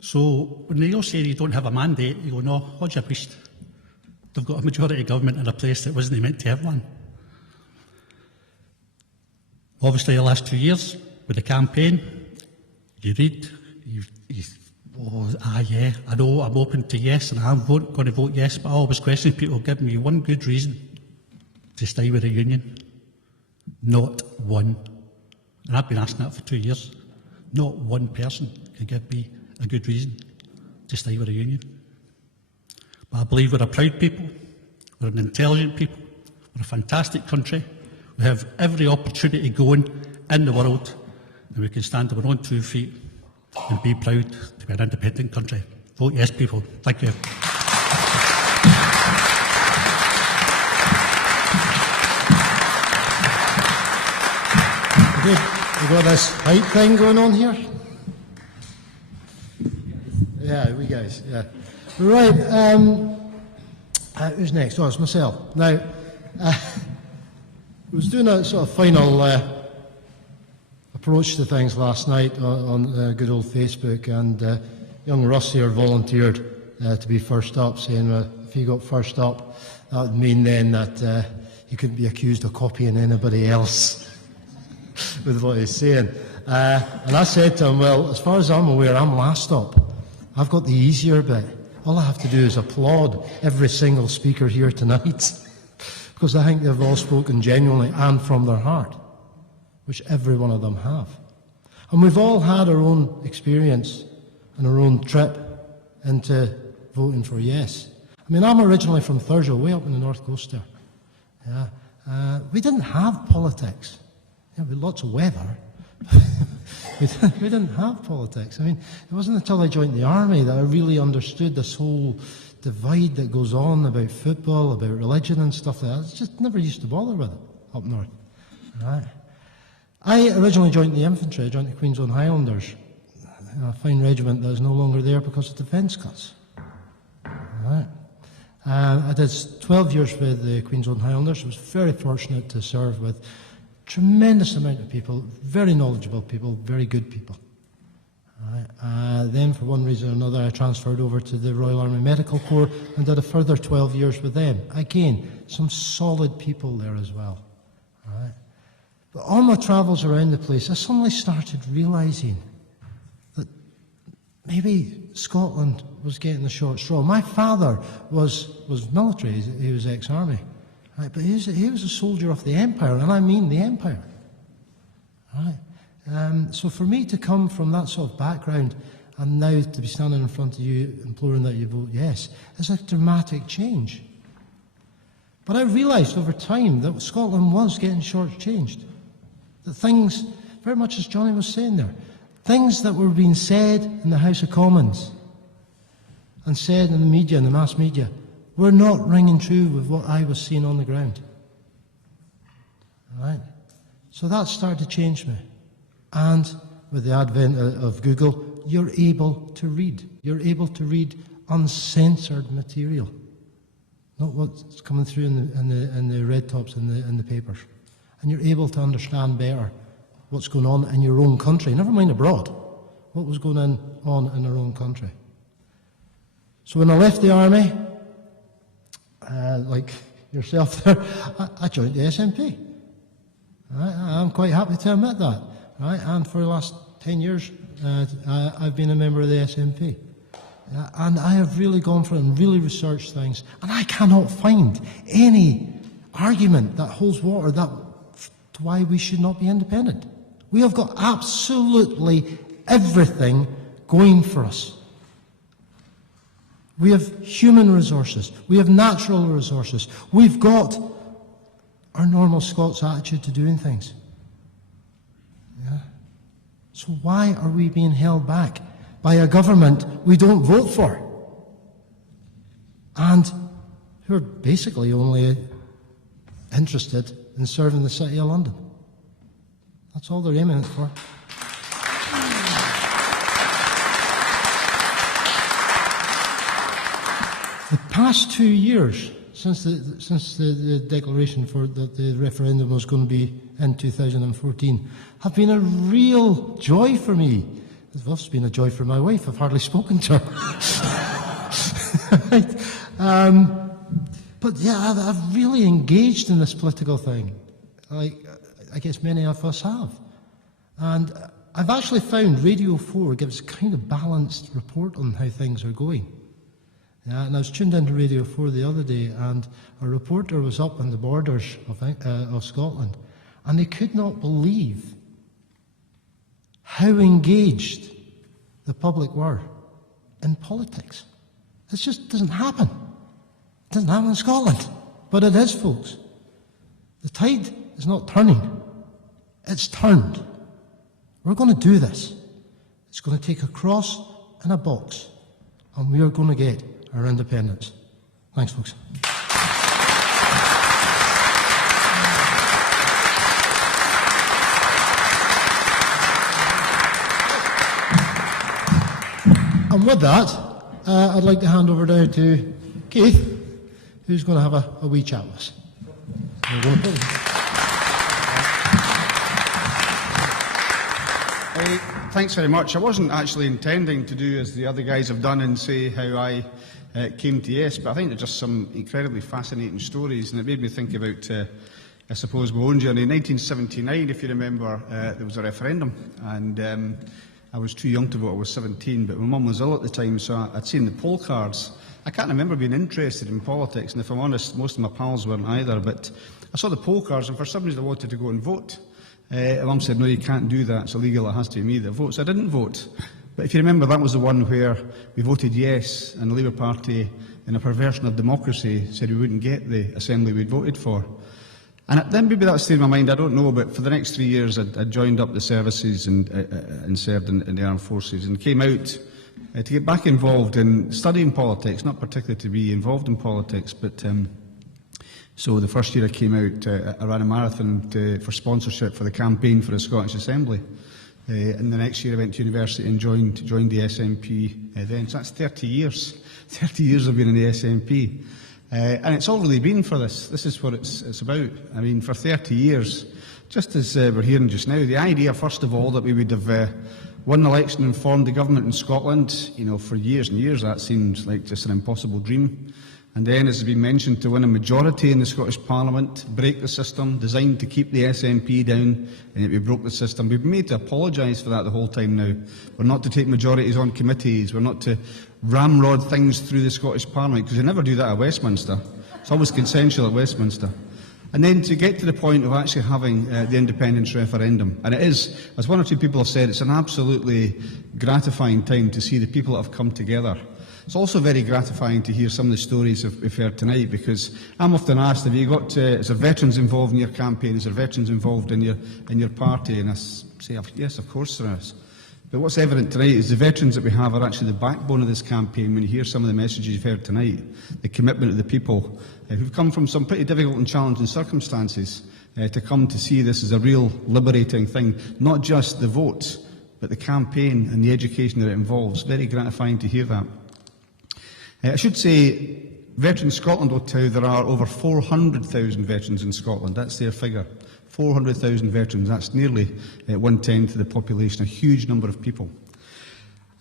So when they all say you don't have a mandate, you go, no, what's your beast? They've got a majority government in a place that wasn't meant to have one. Obviously, the last 2 years with the campaign, you read, yeah, I know I'm open to yes, and I'm going to vote yes, but I always question people, give me one good reason to stay with the union. Not one. And I've been asking that for 2 years. Not one person can give me a good reason to stay with the union. But I believe we're a proud people, we're an intelligent people, we're a fantastic country, we have every opportunity going in the world, and we can stand on our own 2 feet and be proud to be an independent country. Vote yes, people. Thank you. We got this hype thing going on here. Yeah, we guys. Yeah. Right. Who's next? Oh, it's myself. Now, I was doing a sort of final approach to things last night on good old Facebook, and young Russ here volunteered to be first up, saying if he got first up, that would mean then that he couldn't be accused of copying anybody else with what he's saying. And I said to him, well, as far as I'm aware, I'm last up. I've got the easier bit. All I have to do is applaud every single speaker here tonight, because I think they've all spoken genuinely and from their heart, which every one of them have. And we've all had our own experience and our own trip into voting for yes. I mean, I'm originally from Thurso, way up in the north coast there. Yeah. We didn't have politics. Yeah, we had lots of weather. We didn't have politics. I mean, it wasn't until I joined the army that I really understood this whole divide that goes on about football, about religion and stuff like that. I just never used to bother with it up north. Right. I originally joined the infantry. I joined the Queen's Own Highlanders, a fine regiment that is no longer there because of defence cuts. Right. I did 12 years with the Queen's Own Highlanders. I was very fortunate to serve with tremendous amount of people, very knowledgeable people, very good people. Right. Then, for one reason or another, I transferred over to the Royal Army Medical Corps and did a further 12 years with them. Again, some solid people there as well. Right. But on my travels around the place, I suddenly started realising that maybe Scotland was getting the short straw. My father was military, he was ex-army. Right, but he was a soldier of the Empire, and I mean the Empire. Right. So for me to come from that sort of background and now to be standing in front of you imploring that you vote yes is a dramatic change. But I realised over time that Scotland was getting shortchanged. That things, very much as Johnny was saying there, things that were being said in the House of Commons and said in the media, in the mass media, were not ringing true with what I was seeing on the ground. All right? So that started to change me. And with the advent of Google, you're able to read. You're able to read uncensored material, not what's coming through in the red tops in the papers. And you're able to understand better what's going on in your own country, never mind abroad, what was going on in our own country. So when I left the army, like yourself there, I joined the SNP. Right? I'm quite happy to admit that. Right? And for the last 10 years, I've been a member of the SNP. And I have really gone for it and really researched things. And I cannot find any argument that holds water to why we should not be independent. We have got absolutely everything going for us. We have human resources. We have natural resources. We've got our normal Scots attitude to doing things. Yeah. So why are we being held back by a government we don't vote for? And who are basically only interested in serving the City of London. That's all they're aiming it for. The past 2 years, since the declaration for that the referendum was going to be in 2014, have been a real joy for me. It's also been a joy for my wife. I've hardly spoken to her. Right? But yeah, I've really engaged in this political thing, like I guess many of us have. And I've actually found Radio 4 gives kind of balanced report on how things are going. Yeah, and I was tuned into Radio 4 the other day, and a reporter was up on the borders of Scotland, and they could not believe how engaged the public were in politics. It just doesn't happen. It doesn't happen in Scotland. But it is, folks. The tide is not turning. It's turned. We're going to do this. It's going to take a cross and a box. and we are going to get our independence. Thanks, folks. And with that, I'd like to hand over now to Keith, who's going to have a wee chat with us. Thanks very much. I wasn't actually intending to do as the other guys have done and say how I came to Yes, but I think they're just some incredibly fascinating stories, and it made me think about, I suppose, my own journey. In 1979, if you remember, there was a referendum, and I was too young to vote. I was 17, but my mum was ill at the time, so I'd seen the poll cards. I can't remember being interested in politics, and if I'm honest, most of my pals weren't either, but I saw the poll cards, and for some reason I wanted to go and vote. Mum said, no, you can't do that, it's illegal, it has to be me that votes. I didn't vote. But if you remember, that was the one where we voted yes, and the Labour Party, in a perversion of democracy, said we wouldn't get the assembly we'd voted for. And then maybe that stayed in my mind, I don't know, but for the next 3 years I joined up the services and served in the armed forces, and came out to get back involved in studying politics, not particularly to be involved in politics, but so the first year I came out, I ran a marathon for sponsorship for the campaign for the Scottish Assembly. And the next year I went to university and joined the SNP then. So that's 30 years. 30 years I've been in the SNP. And it's all really been for this. This is what it's about. I mean, for 30 years, just as we're hearing just now, the idea, first of all, that we would have won an election and formed the government in Scotland, you know, for years and years, that seems like just an impossible dream. And then, as has been mentioned, to win a majority in the Scottish Parliament, break the system, designed to keep the SNP down, and yet we broke the system. We've been made to apologise for that the whole time now. We're not to take majorities on committees, we're not to ramrod things through the Scottish Parliament, because they never do that at Westminster. It's always consensual at Westminster. And then to get to the point of actually having the independence referendum. And it is, as one or two people have said, it's an absolutely gratifying time to see the people that have come together. It's also very gratifying to hear some of the stories we've heard tonight, because I'm often asked, have you got, is there veterans involved in your campaign, is there veterans involved in your party? And I say, yes, of course there is. But what's evident tonight is the veterans that we have are actually the backbone of this campaign. When you hear some of the messages you've heard tonight, the commitment of the people who've come from some pretty difficult and challenging circumstances to come to see this as a real liberating thing, not just the vote, but the campaign and the education that it involves. Very gratifying to hear that. I should say, Veterans Scotland will tell you there are over 400,000 veterans in Scotland. That's their figure. 400,000 veterans. That's nearly 1/10 of the population, a huge number of people.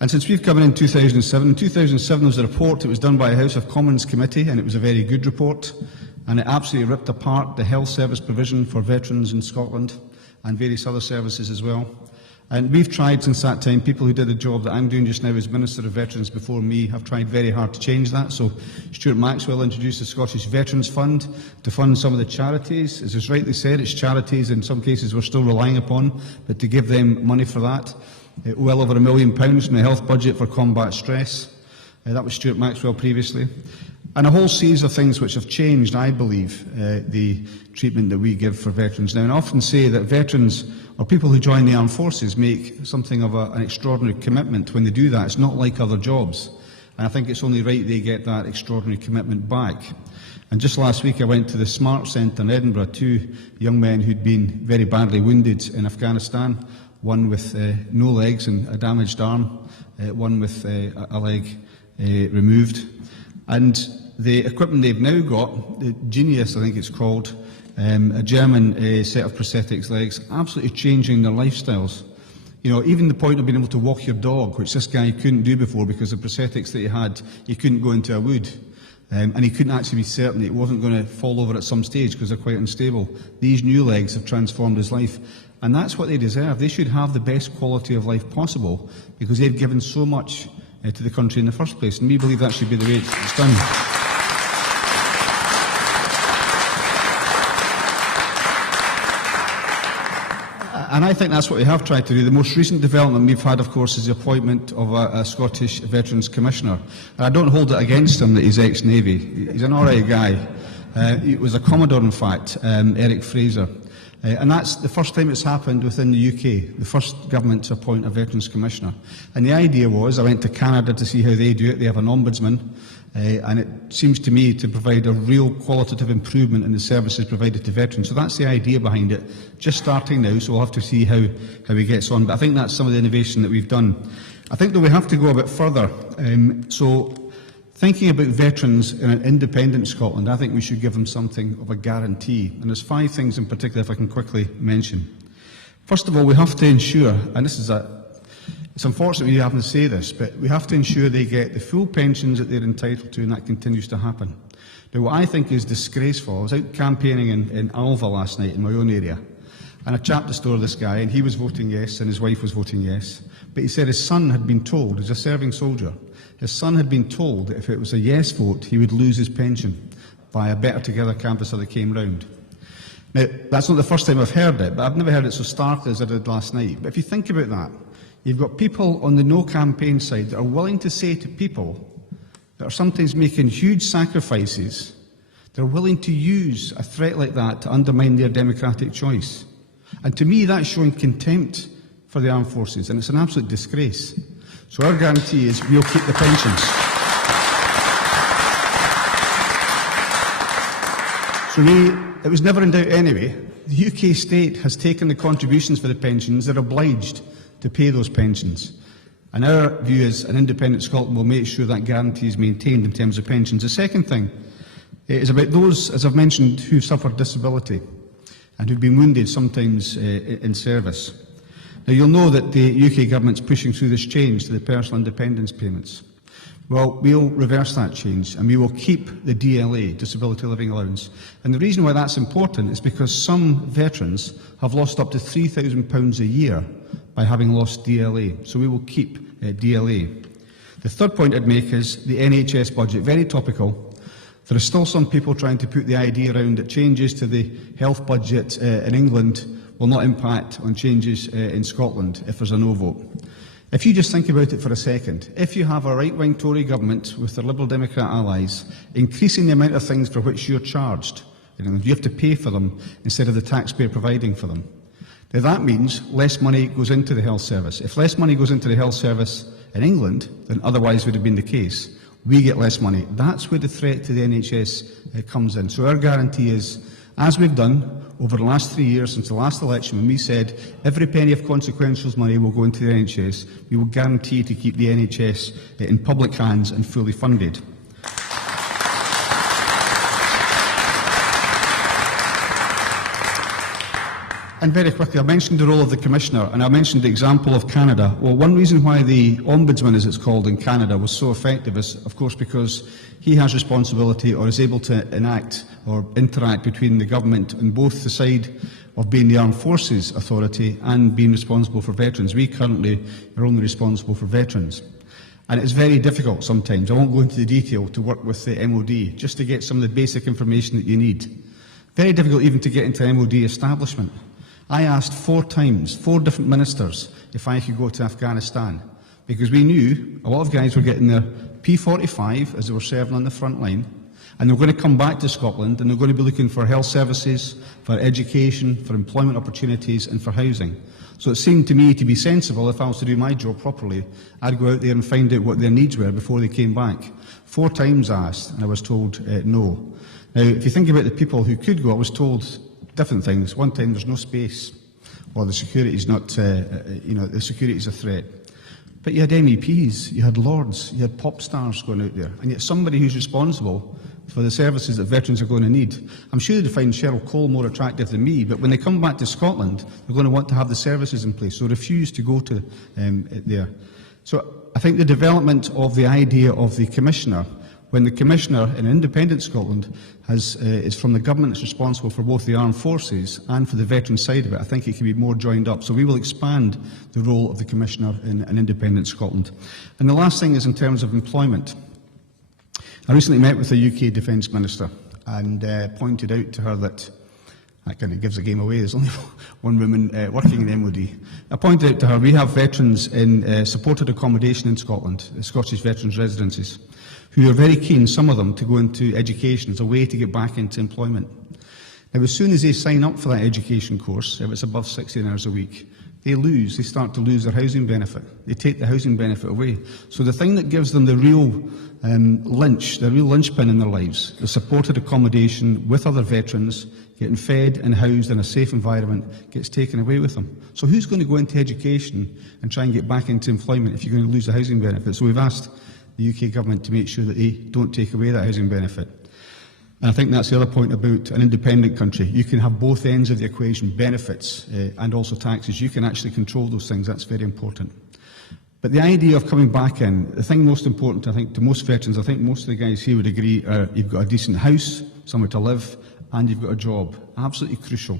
And since we've come in 2007 there was a report that was done by a House of Commons committee, and it was a very good report, and it absolutely ripped apart the health service provision for veterans in Scotland and various other services as well. And we've tried since that time, people who did the job that I'm doing just now as Minister of Veterans before me have tried very hard to change that. So Stuart Maxwell introduced the Scottish Veterans Fund to fund some of the charities. As was rightly said, it's charities in some cases we're still relying upon, but to give them money for that. Well over £1 million in the health budget for combat stress. That was Stuart Maxwell previously. And a whole series of things which have changed, I believe, the treatment that we give for veterans now. And I often say that veterans or people who join the armed forces make something of an extraordinary commitment when they do that. It's not like other jobs. And I think it's only right they get that extraordinary commitment back. And just last week I went to the Smart Centre in Edinburgh, 2 young men who'd been very badly wounded in Afghanistan, one with no legs and a damaged arm, one with a leg removed. And the equipment they've now got, the Genius I think it's called, a German set of prosthetics legs, absolutely changing their lifestyles. You know, even the point of being able to walk your dog, which this guy couldn't do before because the prosthetics that he had, he couldn't go into a wood. And he couldn't actually be certain that it wasn't going to fall over at some stage because they're quite unstable. These new legs have transformed his life. And that's what they deserve. They should have the best quality of life possible because they've given so much to the country in the first place. And we believe that should be the way it's done. And I think that's what we have tried to do. The most recent development we've had, of course, is the appointment of a Scottish Veterans Commissioner. And I don't hold it against him that he's ex-Navy. He's an alright guy. He was a Commodore, in fact, Eric Fraser. And that's the first time it's happened within the UK, the first government to appoint a Veterans Commissioner. And the idea was, I went to Canada to see how they do it. They have an ombudsman, and it seems to me to provide a real qualitative improvement in the services provided to veterans. So that's the idea behind it. Just starting now, so we'll have to see how he gets on. But I think that's some of the innovation that we've done. I think that we have to go a bit further. So thinking about veterans in an independent Scotland, I think we should give them something of a guarantee. And there's 5 things in particular, if I can quickly mention. First of all, we have to ensure, and it's unfortunate we having to say this, but we have to ensure they get the full pensions that they're entitled to, and that continues to happen. Now, what I think is disgraceful, I was out campaigning in Alva last night in my own area, and I chapped the store this guy, and he was voting yes, and his wife was voting yes. But he said his son had been told, he's a serving soldier, his son had been told that if it was a yes vote, he would lose his pension by a Better Together canvasser that came round. Now, that's not the first time I've heard it, but I've never heard it so starkly as I did last night. But if you think about that, you've got people on the no campaign side that are willing to say to people that are sometimes making huge sacrifices, they're willing to use a threat like that to undermine their democratic choice. And to me, that's showing contempt for the armed forces, and it's an absolute disgrace. So our guarantee is we'll keep the pensions. So it was never in doubt anyway. The UK state has taken the contributions for the pensions. They're obliged to pay those pensions. And our view is an independent Scotland will make sure that guarantee is maintained in terms of pensions. The second thing is about those, as I've mentioned, who suffered disability and who've been wounded sometimes in service. Now, you'll know that the UK government's pushing through this change to the personal independence payments. Well, we'll reverse that change, and we will keep the DLA, Disability Living Allowance. And the reason why that's important is because some veterans have lost up to £3,000 a year by having lost DLA. So we will keep DLA. The third point I'd make is the NHS budget, very topical. There are still some people trying to put the idea around that changes to the health budget in England will not impact on changes in Scotland if there's a no vote. If you just think about it for a second, if you have a right-wing Tory government with their Liberal Democrat allies increasing the amount of things for which you're charged, you have to pay for them instead of the taxpayer providing for them. Now that means less money goes into the health service. If less money goes into the health service in England than otherwise would have been the case, we get less money. That's where the threat to the NHS comes in. So our guarantee is, as we've done over the last 3 years since the last election, when we said every penny of consequentials money will go into the NHS, we will guarantee to keep the NHS in public hands and fully funded. And very quickly, I mentioned the role of the Commissioner, and I mentioned the example of Canada. Well, one reason why the Ombudsman, as it's called in Canada, was so effective is, of course, because he has responsibility or is able to enact or interact between the government on both the side of being the Armed Forces Authority and being responsible for veterans. We currently are only responsible for veterans. And it's very difficult sometimes, I won't go into the detail, to work with the MOD, just to get some of the basic information that you need. Very difficult even to get into an MOD establishment. I asked 4 times, 4 different ministers, if I could go to Afghanistan, because we knew a lot of guys were getting their P45 as they were serving on the front line, and they were going to come back to Scotland and they were going to be looking for health services, for education, for employment opportunities and for housing. So it seemed to me to be sensible, if I was to do my job properly, I'd go out there and find out what their needs were before they came back. 4 times asked, and I was told no. Now, if you think about the people who could go, I was told different things. One time there's no space, or the security's not, the security's a threat. But you had MEPs, you had lords, you had pop stars going out there, and yet somebody who's responsible for the services that veterans are going to need. I'm sure they'd find Cheryl Cole more attractive than me, but when they come back to Scotland, they're going to want to have the services in place, so refuse to go to there. So I think the development of the idea of the Commissioner, when the Commissioner in independent Scotland is from the government that's responsible for both the armed forces and for the veteran side of it, I think it can be more joined up. So we will expand the role of the Commissioner in an independent Scotland. And the last thing is in terms of employment. I recently met with the UK Defence Minister and pointed out to her that kind of gives the game away. There's only one woman working in the MOD. I pointed out to her we have veterans in supported accommodation in Scotland, the Scottish Veterans Residences, who are very keen, some of them, to go into education as a way to get back into employment. Now, as soon as they sign up for that education course, if it's above 16 hours a week, they start to lose their housing benefit. They take the housing benefit away. So the thing that gives them the real linchpin in their lives, the supported accommodation with other veterans, getting fed and housed in a safe environment, gets taken away with them. So who's going to go into education and try and get back into employment if you're going to lose the housing benefit? So we've asked the UK government to make sure that they don't take away that housing benefit. And I think that's the other point about an independent country. You can have both ends of the equation, benefits and also taxes. You can actually control those things. That's very important. But the idea of coming back in, the thing most important, I think, to most veterans, I think most of the guys here would agree, you've got a decent house, somewhere to live, and you've got a job. Absolutely crucial.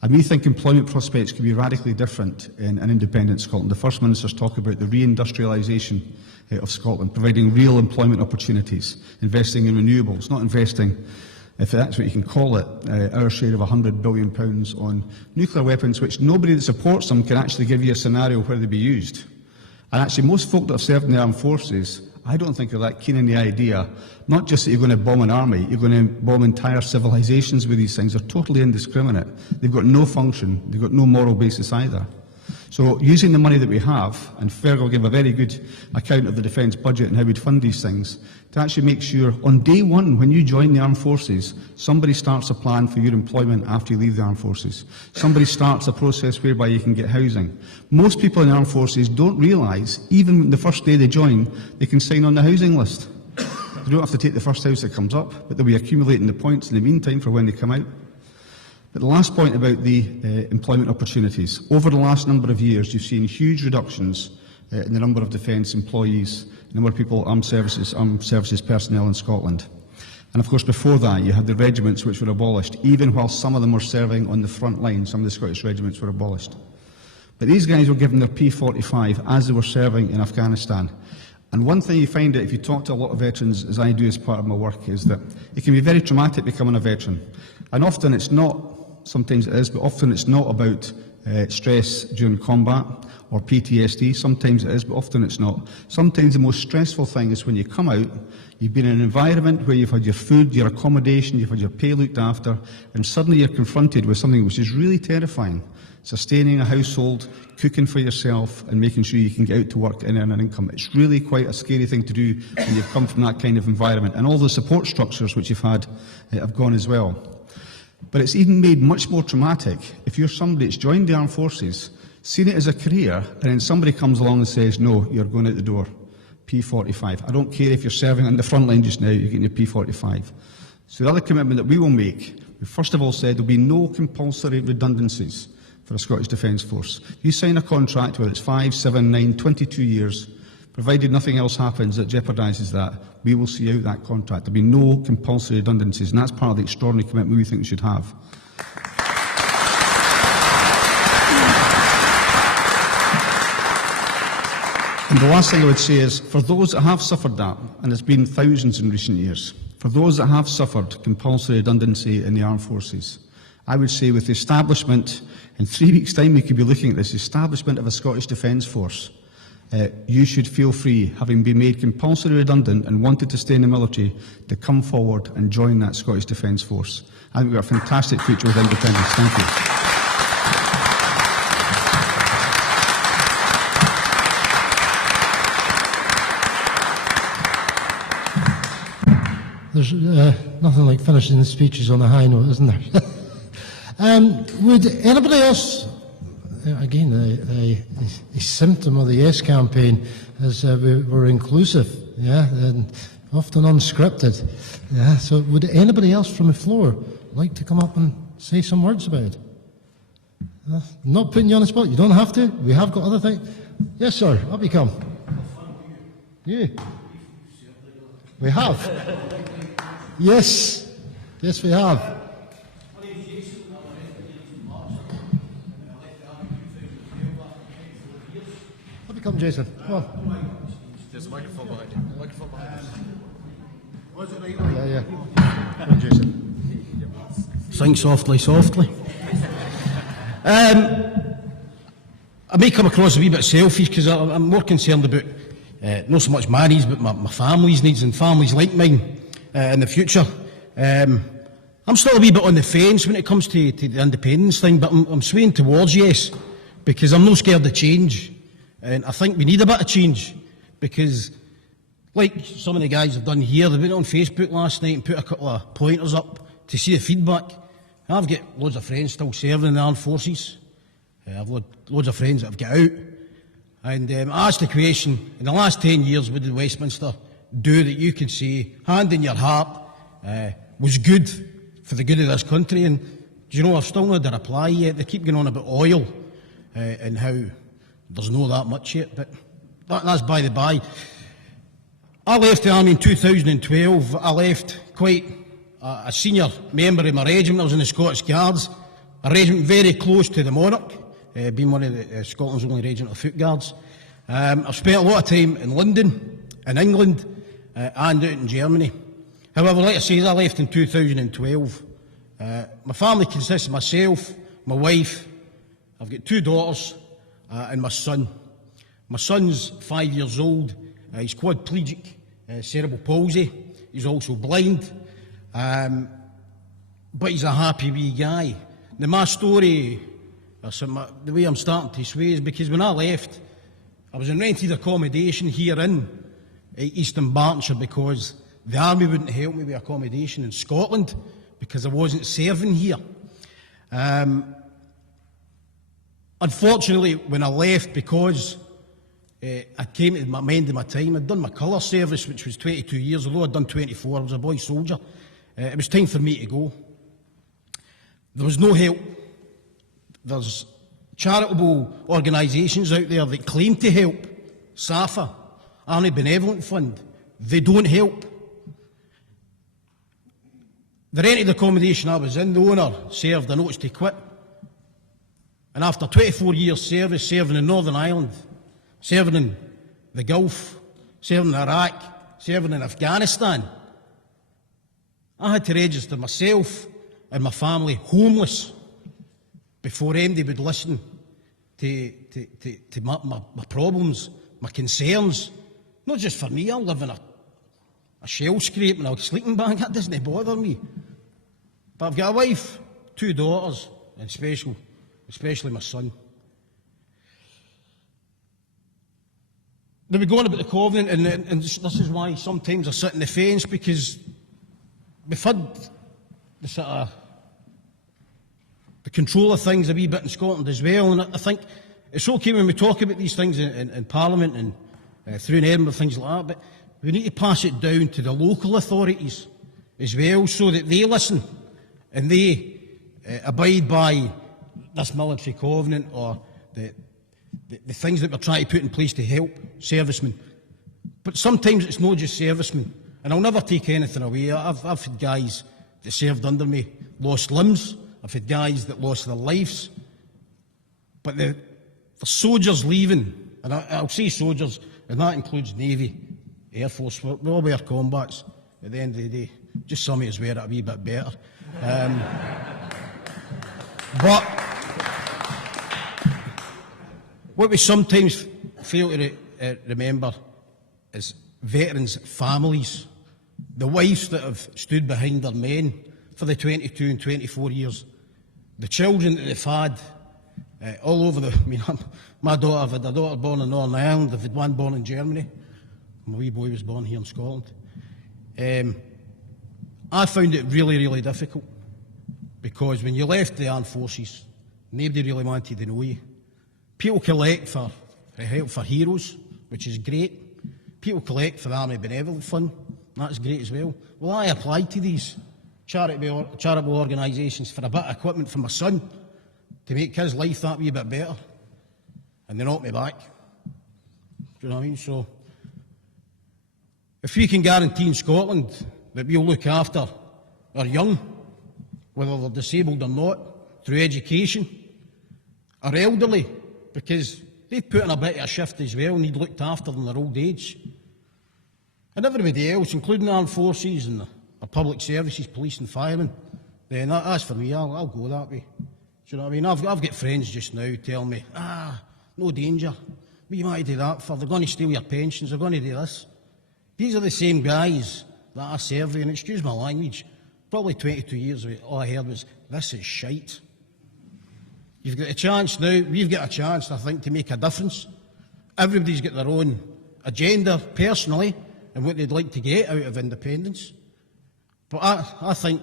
And we think employment prospects could be radically different in an independent Scotland. The First Minister's talk about the reindustrialisation of Scotland, providing real employment opportunities, investing in renewables, not investing, if that's what you can call it, our share of £100 billion on nuclear weapons, which nobody that supports them can actually give you a scenario where they'd be used. And actually, most folk that have served in the armed forces, I don't think are that keen on the idea, not just that you're going to bomb an army, you're going to bomb entire civilisations with these things. They're totally indiscriminate. They've got no function. They've got no moral basis either. So using the money that we have, and Feargal gave a very good account of the defence budget and how we'd fund these things, to actually make sure on day one, when you join the armed forces, somebody starts a plan for your employment after you leave the armed forces. Somebody starts a process whereby you can get housing. Most people in the armed forces don't realise, even the first day they join, they can sign on the housing list. They don't have to take the first house that comes up, but they'll be accumulating the points in the meantime for when they come out. But the last point about the employment opportunities. Over the last number of years, you've seen huge reductions in the number of defence employees, the number of people, armed services personnel in Scotland. And of course, before that, you had the regiments which were abolished, even while some of them were serving on the front line. Some of the Scottish regiments were abolished. But these guys were given their P45 as they were serving in Afghanistan. And one thing you find out if you talk to a lot of veterans, as I do as part of my work, is that it can be very traumatic becoming a veteran. And often it's not. Sometimes it is, but often it's not about stress during combat or PTSD. Sometimes it is, but often it's not. Sometimes the most stressful thing is when you come out, you've been in an environment where you've had your food, your accommodation, you've had your pay looked after, and suddenly you're confronted with something which is really terrifying. Sustaining a household, cooking for yourself, and making sure you can get out to work and earn an income. It's really quite a scary thing to do when you've come from that kind of environment. And all the support structures which you've had have gone as well. But it's even made much more traumatic if you're somebody that's joined the armed forces, seen it as a career, and then somebody comes along and says, no, you're going out the door, P45. I don't care if you're serving on the front line just now, you're getting your P45. So the other commitment that we will make, we first of all said there'll be no compulsory redundancies for a Scottish Defence Force. You sign a contract, whether it's 5, 7, 9, 22 years, provided nothing else happens that jeopardises that, we will see out that contract. There'll be no compulsory redundancies, and that's part of the extraordinary commitment we think we should have. And the last thing I would say is, for those that have suffered that, and there's been thousands in recent years, for those that have suffered compulsory redundancy in the armed forces, I would say with the establishment, in 3 weeks' time we could be looking at this, establishment of a Scottish Defence Force, you should feel free, having been made compulsory redundant and wanted to stay in the military, to come forward and join that Scottish Defence Force. I think we've got a fantastic future with independence. Thank you. There's nothing like finishing the speeches on a high note, isn't there? Would anybody else, again, a symptom of the Yes campaign is we're inclusive, yeah, and often unscripted. Yeah, so would anybody else from the floor like to come up and say some words about it? Not putting you on the spot, you don't have to. We have got other things. Yes, sir, up you come. You? We have. Yes, yes, we have. Up you come, Jason. Come on. There's a microphone behind you. Microphone behind you. Yeah, yeah. Come on, Jason. Sing softly, softly. I may come across a wee bit selfish because I'm more concerned about not so much my needs, but my family's needs and families like mine in the future. I'm still a wee bit on the fence when it comes to the independence thing, but I'm swaying towards yes, because I'm not scared of change. And I think we need a bit of change, because like some of the guys have done here, they went on Facebook last night and put a couple of pointers up to see the feedback. I've got loads of friends still serving in the armed forces. I've loads of friends that have got out. And I asked the question, in the last 10 years, what did Westminster do that you can say, hand in your heart, was good for the good of this country? And, do you know, I've still not had a reply yet. They keep going on about oil and how there's no that much yet, but that's by the by. I left the army in 2012. I left quite a senior member of my regiment. I was in the Scottish Guards, a regiment very close to the monarch, being one of the Scotland's only regiment of foot guards. I've spent a lot of time in London, in England, and out in Germany. However, like I say, I left in 2012. My family consists of myself, my wife, I've got 2 daughters, and my son. My son's 5 years old. He's quadplegic, cerebral palsy. He's also blind. But he's a happy wee guy. Now, my story, the way I'm starting to sway is because when I left, I was in rented accommodation here in Eastern Bartonshire because the army wouldn't help me with accommodation in Scotland because I wasn't serving here. Unfortunately, when I left, because I came to my end of my time, I'd done my colour service, which was 22 years, although I'd done 24, I was a boy soldier. It was time for me to go. There was no help. There's charitable organisations out there that claim to help. SAFA, Army Benevolent Fund, they don't help. The rented accommodation I was in, the owner served a notice to quit. And after 24 years service, serving in Northern Ireland, serving in the Gulf, serving in Iraq, serving in Afghanistan, I had to register myself and my family homeless before anybody would listen to my problems, my concerns. Not just for me, I live in a shell scrape and a sleeping bag, that doesn't bother me. But I've got a wife, 2 daughters, and especially my son. Now we go on about the Covenant, and this is why sometimes I sit in the fence, because we've had the sort of the control of things a wee bit in Scotland as well, and I think it's okay when we talk about these things in Parliament and through in Edinburgh, things like that, but we need to pass it down to the local authorities as well, so that they listen and they abide by this military covenant or the things that we're trying to put in place to help servicemen. But sometimes it's not just servicemen, and I'll never take anything away. I've had guys that served under me lost limbs. I've had guys that lost their lives. But the soldiers leaving, and I'll say soldiers, and that includes Navy, Air Force, we all wear combats at the end of the day. Just some of us wear it a wee bit better. But what we sometimes fail to remember is veterans' families, the wives that have stood behind their men for the 22 and 24 years, the children that they've had all over my daughter, I've had a daughter born in Northern Ireland, I've had one born in Germany, my wee boy was born here in Scotland. I found it really, really difficult, because when you left the armed forces, nobody really wanted to know you. People collect for help for heroes, which is great. People collect for the Army Benevolent Fund, that's great as well. Well, I applied to these charitable organisations for a bit of equipment for my son to make his life that wee bit better, and they knocked me back. Do you know what I mean? So, if we can guarantee in Scotland that we'll look after our young, whether they're disabled or not, through education, our elderly, because they've put in a bit of a shift as well, need looked after in their old age, and everybody else, including the armed forces and the public services, police and firemen, then that's for me, I'll go that way. Do you know what I mean? I've got friends just now telling me, no danger, what you might do that for? They're going to steal your pensions, they're going to do this. These are the same guys that I serve with, and excuse my language, probably 22 years ago, all I heard was, this is shite. You've got a chance now, we've got a chance, I think, to make a difference. Everybody's got their own agenda, personally, and what they'd like to get out of independence. But I think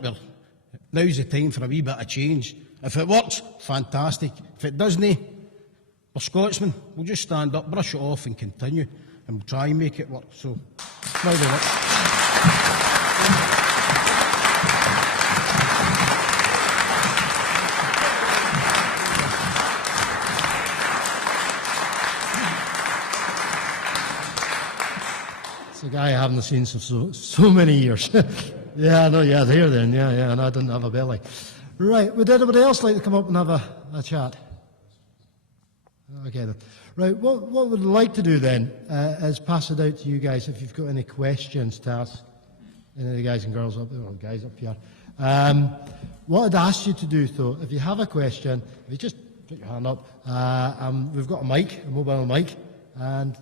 now's the time for a wee bit of change. If it works, fantastic. If it doesn't, we're Scotsmen. We'll just stand up, brush it off and continue, and we'll try and make it work. So, well done. It's a guy I haven't seen for so many years. Yeah, no, yeah, there then, yeah, and I didn't have a belly. Right, would anybody else like to come up and have a chat? Okay then. Right, what we'd like to do then is pass it out to you guys if you've got any questions to ask any of the guys and girls up there, or guys up here. What I'd ask you to do though, if you have a question, if you just put your hand up, we've got a mic, a mobile mic, and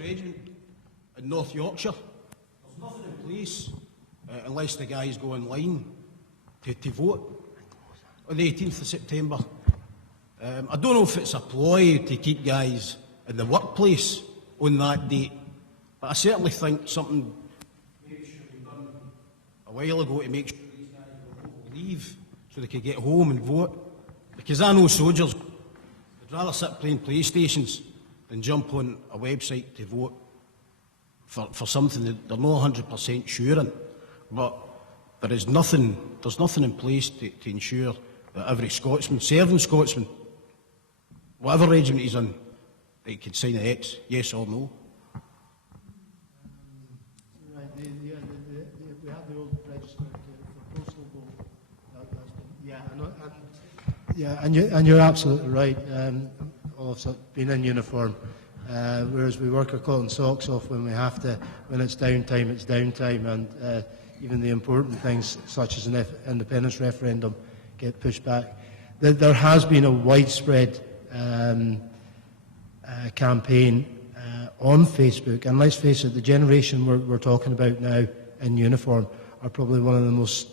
Regiment in North Yorkshire. There's nothing in place unless the guys go online to vote on the 18th of September. I don't know if it's a ploy to keep guys in the workplace on that date, but I certainly think something maybe should have been done a while ago to make sure these guys will leave so they could get home and vote. Because I know soldiers would rather sit playing PlayStations and jump on a website to vote for something that they're not 100% sure in. But there's nothing in place to ensure that every Scotsman, serving Scotsman, whatever regiment he's in, they can sign an X, yes or no. Right, we have the old register for postal vote. And you're absolutely right. All of us have been in uniform, whereas we work our cotton socks off when we have to. When it's downtime, it's downtime, and even the important things such as an independence referendum get pushed back. There has been a widespread campaign on Facebook, and let's face it, the generation we're talking about now in uniform are probably one of the most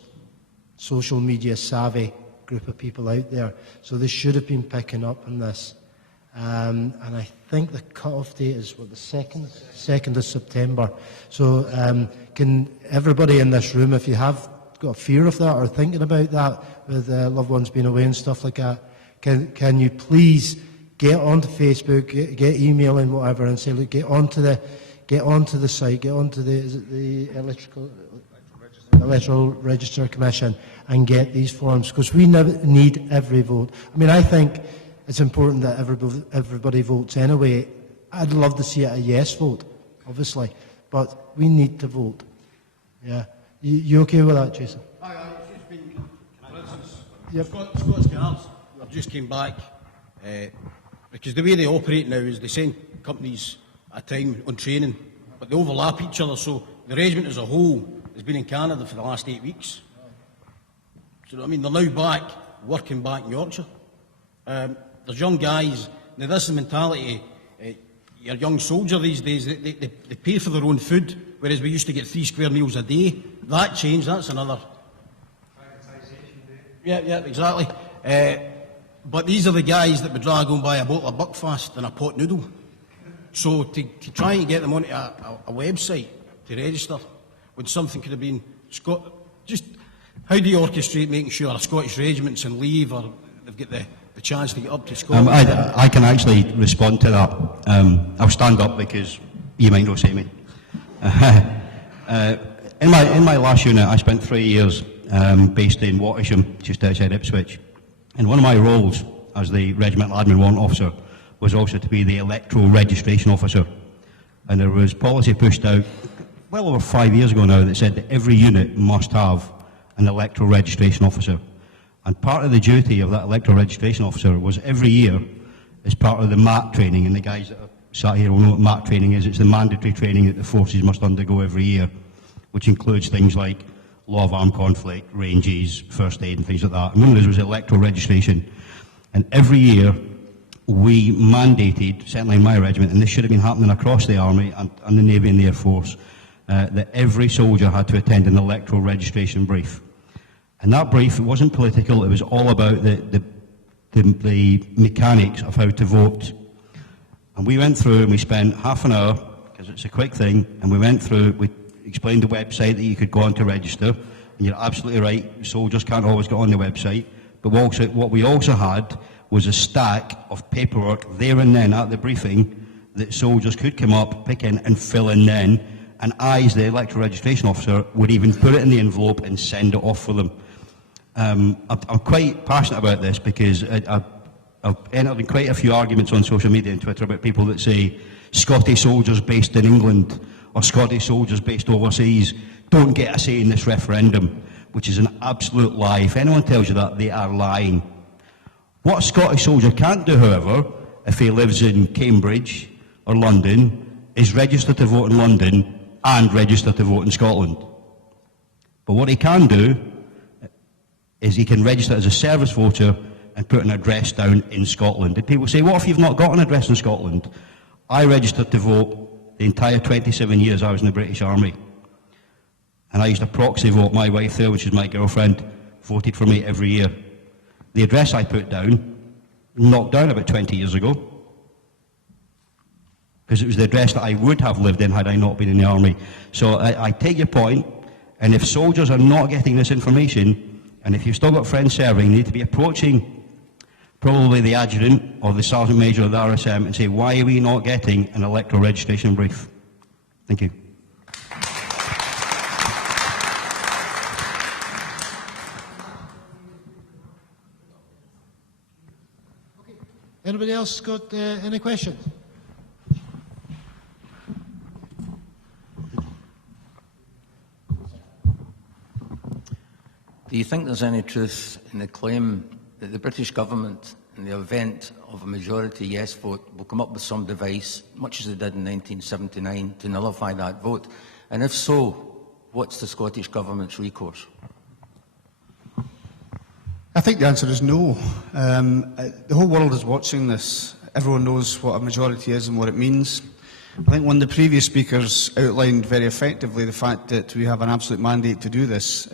social media savvy group of people out there. So they should have been picking up on this. And I think the cut-off date is, what, the 2nd of September. So can everybody in this room, if you have got a fear of that or thinking about that with loved ones being away and stuff like that, can you please get onto Facebook, get emailing, whatever, and say, look, get onto the site, get onto the Electoral Register Commission and get these forms, because we need every vote. I mean, I think it's important that everybody votes anyway. I'd love to see it a yes vote, obviously, but we need to vote. Yeah. You okay with that, Jason? Aye, it's just been, for instance, yep. Scots Guards have just came back, because the way they operate now is they send companies at a time on training, but they overlap each other, so the regiment as a whole has been in Canada for the last 8 weeks. So, I mean, they're now back, working back in Yorkshire. There's young guys, now this is the mentality, your young soldier these days, they pay for their own food, whereas we used to get 3 square meals a day. That changed, that's another privatisation day. Yeah, exactly. But these are the guys that would rather go and buy a bottle of Buckfast than a pot noodle. So to try and get them onto a website to register, when something could have been, just how do you orchestrate making sure a Scottish regiment's in leave or they've got the chance to get up to Scotland? I can actually respond to that. I'll stand up because you might not see me. In my last unit, I spent 3 years based in Wattisham, just outside Ipswich. And one of my roles as the regimental admin warrant officer was also to be the electoral registration officer. And there was policy pushed out well over 5 years ago now that said that every unit must have an electoral registration officer. And part of the duty of that electoral registration officer was every year, as part of the MAT training, and the guys that are sat here will know what MAT training is. It's the mandatory training that the forces must undergo every year, which includes things like law of armed conflict, ranges, first aid and things like that. And one of those was electoral registration. And every year, we mandated, certainly in my regiment, and this should have been happening across the Army and the Navy and the Air Force, that every soldier had to attend an electoral registration brief. And that brief, it wasn't political, it was all about the mechanics of how to vote. And we went through and we spent half an hour, because it's a quick thing, and we went through, we explained the website that you could go on to register, and you're absolutely right, soldiers can't always get on the website, but what we also had was a stack of paperwork there and then at the briefing that soldiers could come up, pick in and fill in then, and I, as the electoral registration officer, would even put it in the envelope and send it off for them. I'm quite passionate about this because I've entered in quite a few arguments on social media and Twitter about people that say Scottish soldiers based in England or Scottish soldiers based overseas don't get a say in this referendum, which is an absolute lie. If anyone tells you that, they are lying. What a Scottish soldier can't do, however, if he lives in Cambridge or London, is register to vote in London and register to vote in Scotland. But what he can do is he can register as a service voter and put an address down in Scotland. And people say, what if you've not got an address in Scotland? I registered to vote the entire 27 years I was in the British Army. And I used to proxy vote. My wife there, which is my girlfriend, voted for me every year. The address I put down, knocked down about 20 years ago, because it was the address that I would have lived in had I not been in the Army. So I take your point, and if soldiers are not getting this information, and if you've still got friends serving, you need to be approaching probably the adjutant or the sergeant major of the RSM and say, why are we not getting an electoral registration brief? Thank you. Anybody else got any questions? Do you think there's any truth in the claim that the British government, in the event of a majority yes vote, will come up with some device, much as they did in 1979, to nullify that vote? And if so, what's the Scottish Government's recourse? I think the answer is no. The whole world is watching this. Everyone knows what a majority is and what it means. I think one of the previous speakers outlined very effectively the fact that we have an absolute mandate to do this,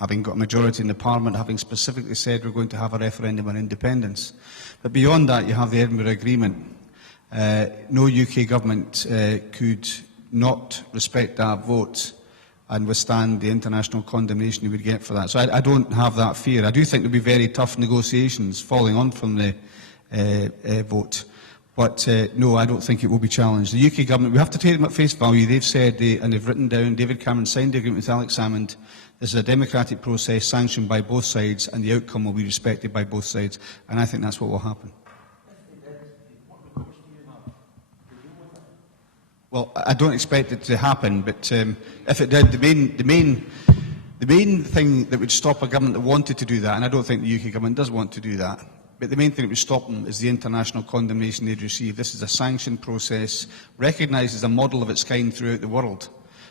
having got a majority in the Parliament, having specifically said we're going to have a referendum on independence. But beyond that, you have the Edinburgh Agreement. No UK government could not respect that vote and withstand the international condemnation you would get for that. So I don't have that fear. I do think there will be very tough negotiations following on from the vote. But no, I don't think it will be challenged. The UK government, we have to take them at face value. They've said, and they've written down, David Cameron signed the agreement with Alex Salmond. This is a democratic process sanctioned by both sides, and the outcome will be respected by both sides. And I think that's what will happen. Well, I don't expect it to happen, but if it did, the main thing that would stop a government that wanted to do that, and I don't think the UK government does want to do that, but the main thing that would stop them is the international condemnation they'd receive. This is a sanctioned process, recognised as a model of its kind throughout the world.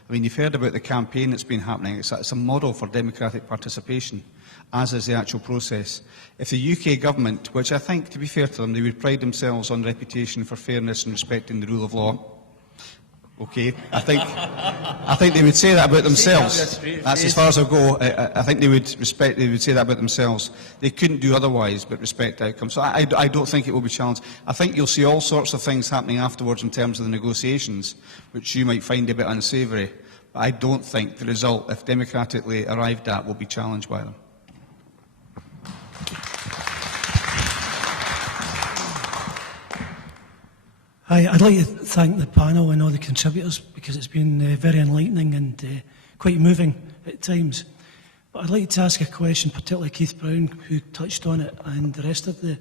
I mean, you've heard about the campaign that's been happening. It's a model for democratic participation, as is the actual process. If the UK government, which I think, to be fair to them, they would pride themselves on reputation for fairness and respecting the rule of law, okay, I think they would say that about themselves. That's as far as I'll go. I think they would say that about themselves. They couldn't do otherwise but respect outcomes. So I don't think it will be challenged. I think you'll see all sorts of things happening afterwards in terms of the negotiations, which you might find a bit unsavoury. But I don't think the result, if democratically arrived at, will be challenged by them. Hi, I'd like to thank the panel and all the contributors because it's been very enlightening and quite moving at times. But I'd like to ask a question, particularly Keith Brown, who touched on it, and the rest of the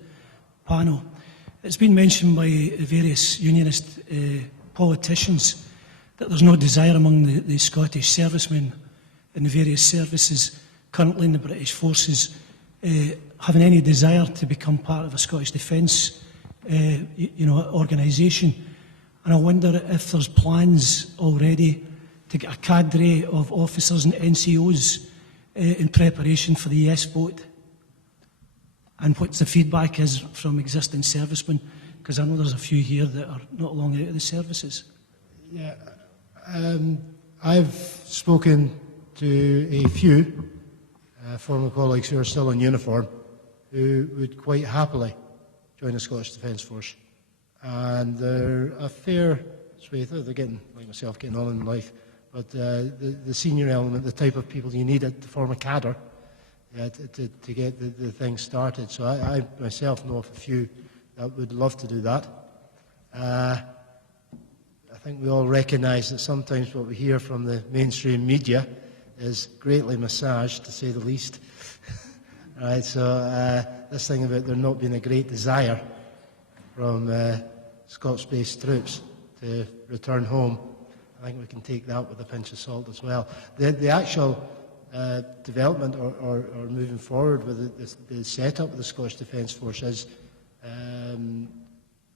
panel. It's been mentioned by various unionist politicians that there's no desire among the Scottish servicemen in the various services currently in the British forces having any desire to become part of a Scottish Defence organisation, and I wonder if there's plans already to get a cadre of officers and NCOs in preparation for the yes vote, and what the feedback is from existing servicemen Because I know there's a few here that are not long out of the services. Yeah, I've spoken to a few former colleagues who are still in uniform who would quite happily join the Scottish Defence Force. And they're a fair swathe. They're getting, like myself, getting on in life. But the senior element, the type of people you need to form a cadre to get the thing started. So I myself know of a few that would love to do that. I think we all recognise that sometimes what we hear from the mainstream media is greatly massaged, to say the least. Right, so this thing about there not being a great desire from Scots-based troops to return home, I think we can take that with a pinch of salt as well. The actual development or moving forward with the setup of the Scottish Defence Force is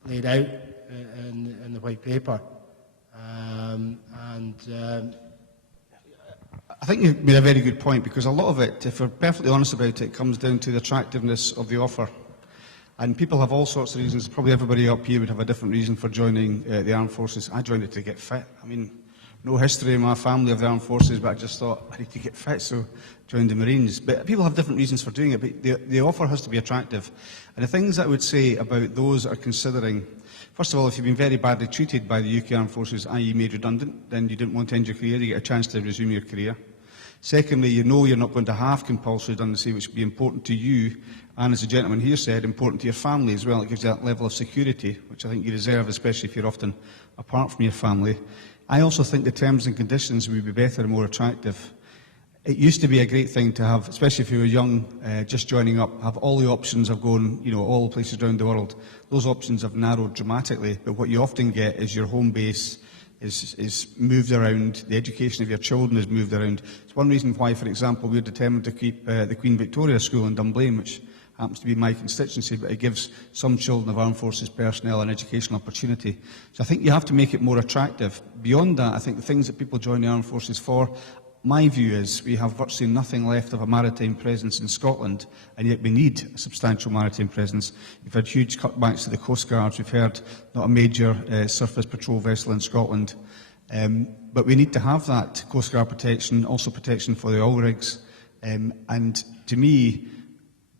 laid out in the white paper. I think you've made a very good point, because a lot of it, if we're perfectly honest about it, comes down to the attractiveness of the offer. And people have all sorts of reasons. Probably everybody up here would have a different reason for joining the armed forces. I joined it to get fit. I mean, no history in my family of the armed forces, but I just thought I need to get fit, so joined the Marines. But people have different reasons for doing it, but the offer has to be attractive. And the things I would say about those that are considering, first of all, if you've been very badly treated by the UK Armed Forces, i.e. made redundant, then you didn't want to end your career, you get a chance to resume your career. Secondly, you know you're not going to have compulsory redundancy, which would be important to you, and as the gentleman here said, important to your family as well. It gives you that level of security, which I think you deserve, especially if you're often apart from your family. I also think the terms and conditions would be better and more attractive. It used to be a great thing to have, especially if you were young, just joining up, have all the options of going, all the places around the world. Those options have narrowed dramatically, but what you often get is your home base is moved around, the education of your children is moved around. It's one reason why, for example, we're determined to keep the Queen Victoria School in Dunblane, which happens to be my constituency, but it gives some children of armed forces personnel an educational opportunity. So I think you have to make it more attractive. Beyond that, I think the things that people join the armed forces for, my view is we have virtually nothing left of a maritime presence in Scotland, and yet we need a substantial maritime presence. We've had huge cutbacks to the Coast Guards. We've heard not a major surface patrol vessel in Scotland. But we need to have that Coast Guard protection, also protection for the oil rigs. And to me,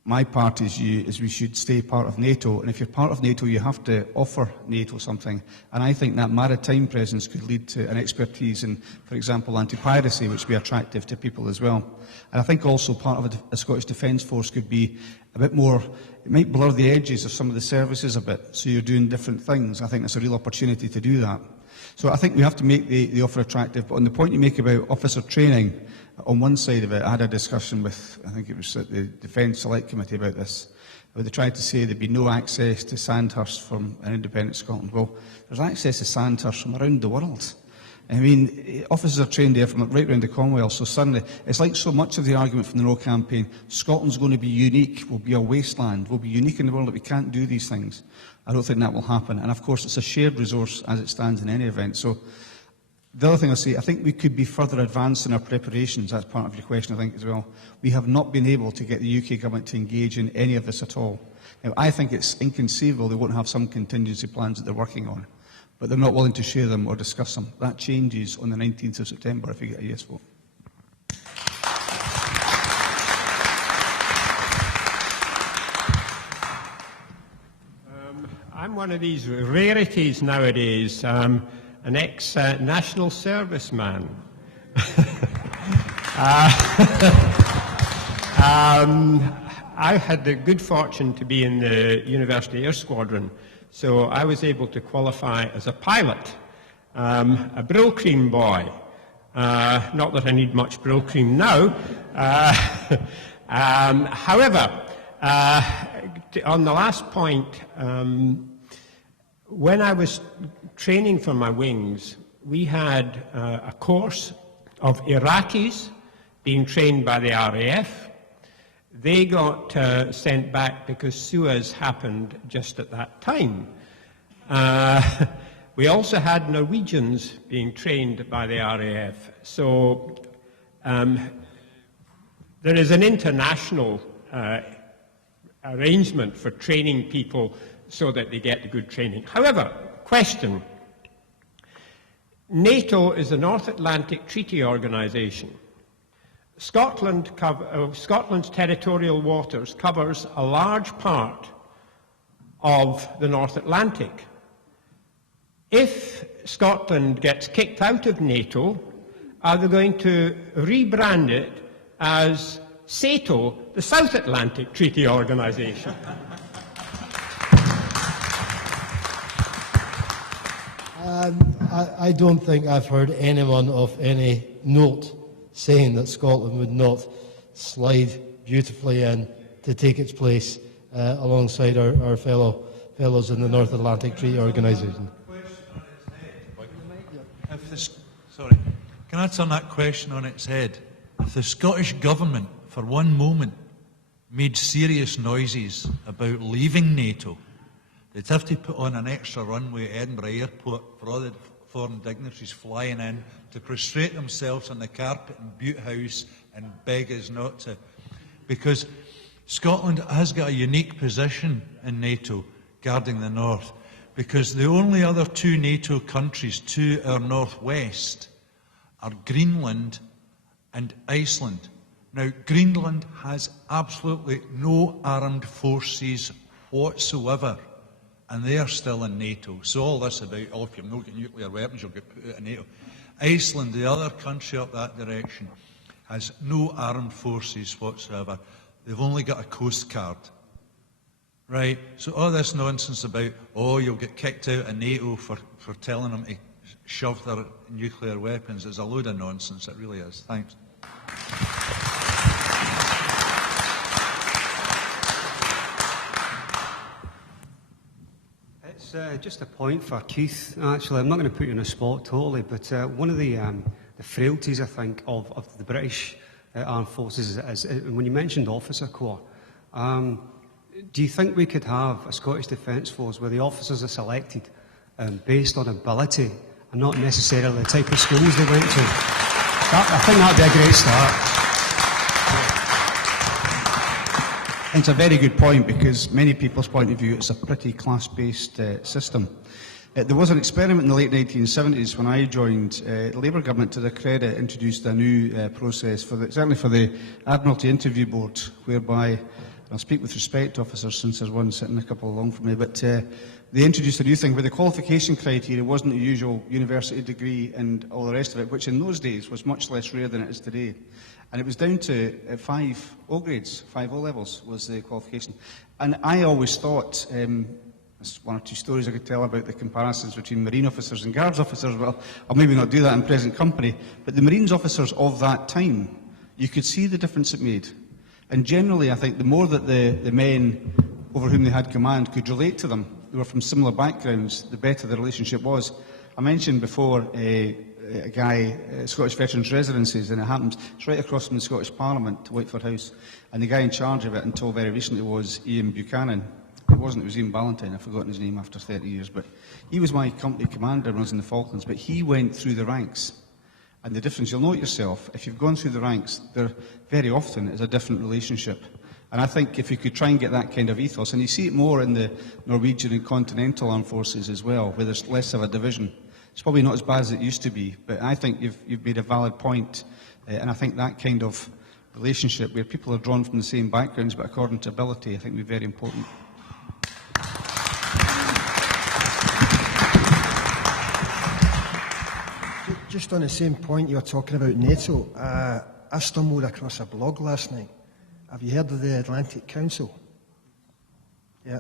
my party's view is we should stay part of NATO, and if you're part of NATO, you have to offer NATO something. And I think that maritime presence could lead to an expertise in, for example, anti-piracy, which would be attractive to people as well. And I think also part of a Scottish Defence Force could be a bit more, it might blur the edges of some of the services a bit, so you're doing different things. I think it's a real opportunity to do that. So I think we have to make the offer attractive. But on the point you make about officer training, on one side of it, I had a discussion with, I think it was at the Defence Select Committee about this, where they tried to say there'd be no access to Sandhurst from an independent Scotland. Well, there's access to Sandhurst from around the world. I mean, officers are trained there from right around the Commonwealth, so suddenly, it's like so much of the argument from the No campaign, Scotland's going to be unique, we'll be a wasteland, we'll be unique in the world, that we can't do these things. I don't think that will happen. And of course, it's a shared resource as it stands in any event. So the other thing I'll say, I think we could be further advanced in our preparations. That's part of your question, I think, as well. We have not been able to get the UK government to engage in any of this at all. Now, I think it's inconceivable they won't have some contingency plans that they're working on, but they're not willing to share them or discuss them. That changes on the 19th of September if you get a yes vote. I'm one of these rarities nowadays. An ex-national serviceman. I had the good fortune to be in the University Air Squadron, so I was able to qualify as a pilot, a Brill Cream boy. Not that I need much Brill Cream now. However, on the last point, when I was training for my wings, we had a course of Iraqis being trained by the RAF. They got sent back because Suez happened just at that time. We also had Norwegians being trained by the RAF. So there is an international arrangement for training people so that they get the good training. However, question. NATO is the North Atlantic Treaty Organisation. Scotland's territorial waters covers a large part of the North Atlantic. If Scotland gets kicked out of NATO, are they going to rebrand it as SATO, the South Atlantic Treaty Organisation? I don't think I've heard anyone of any note saying that Scotland would not slide beautifully in to take its place alongside our fellows in the North Atlantic Treaty Organisation. Sorry, can I turn that question on its head? If the Scottish Government, for one moment, made serious noises about leaving NATO, they'd have to put on an extra runway at Edinburgh Airport for all the foreign dignitaries flying in to prostrate themselves on the carpet in Butte House and beg us not to. Because Scotland has got a unique position in NATO, guarding the north, because the only other two NATO countries to our northwest are Greenland and Iceland. Now, Greenland has absolutely no armed forces whatsoever, and they are still in NATO. So all this about, oh, if you've not got nuclear weapons, you'll get put out of NATO. Iceland, the other country up that direction, has no armed forces whatsoever. They've only got a coast guard. Right? So all this nonsense about, oh, you'll get kicked out of NATO for telling them to shove their nuclear weapons is a load of nonsense. It really is. Thanks. It's just a point for Keith. Actually, I'm not going to put you on the spot totally, but one of the frailties, I think, of the British Armed Forces is when you mentioned Officer Corps. Do you think we could have a Scottish Defence Force where the officers are selected based on ability and not necessarily the type of schools they went to? I think that would be a great start. It's a very good point, because many people's point of view, it's a pretty class-based system. There was an experiment in the late 1970s when I joined. The Labour government, to their credit, introduced a new process, certainly for the Admiralty Interview Board, whereby, and I'll speak with respect to officers since there's one sitting a couple along from me, but they introduced a new thing where the qualification criteria wasn't the usual university degree and all the rest of it, which in those days was much less rare than it is today. And it was down to 5 O grades, 5 O levels was the qualification. And I always thought, there's one or two stories I could tell about the comparisons between Marine officers and Guards officers. Well, I'll maybe not do that in present company. But the Marines officers of that time, you could see the difference it made. And generally, I think the more that the men over whom they had command could relate to them, they were from similar backgrounds, the better the relationship was. I mentioned before a guy, Scottish Veterans Residencies, and it happens, it's right across from the Scottish Parliament, Whiteford House, and the guy in charge of it until very recently was Ian Buchanan. It wasn't, it was Ian Ballantyne, I've forgotten his name after 30 years, but he was my company commander when I was in the Falklands, but he went through the ranks. And the difference, you'll know it yourself, if you've gone through the ranks, there very often is a different relationship. And I think if you could try and get that kind of ethos, and you see it more in the Norwegian and continental armed forces as well, where there's less of a division. It's probably not as bad as it used to be, but I think you've made a valid point, and I think that kind of relationship where people are drawn from the same backgrounds but according to ability, I think would be very important. Just on the same point you were talking about NATO, I stumbled across a blog last night. Have you heard of the Atlantic Council? Yeah.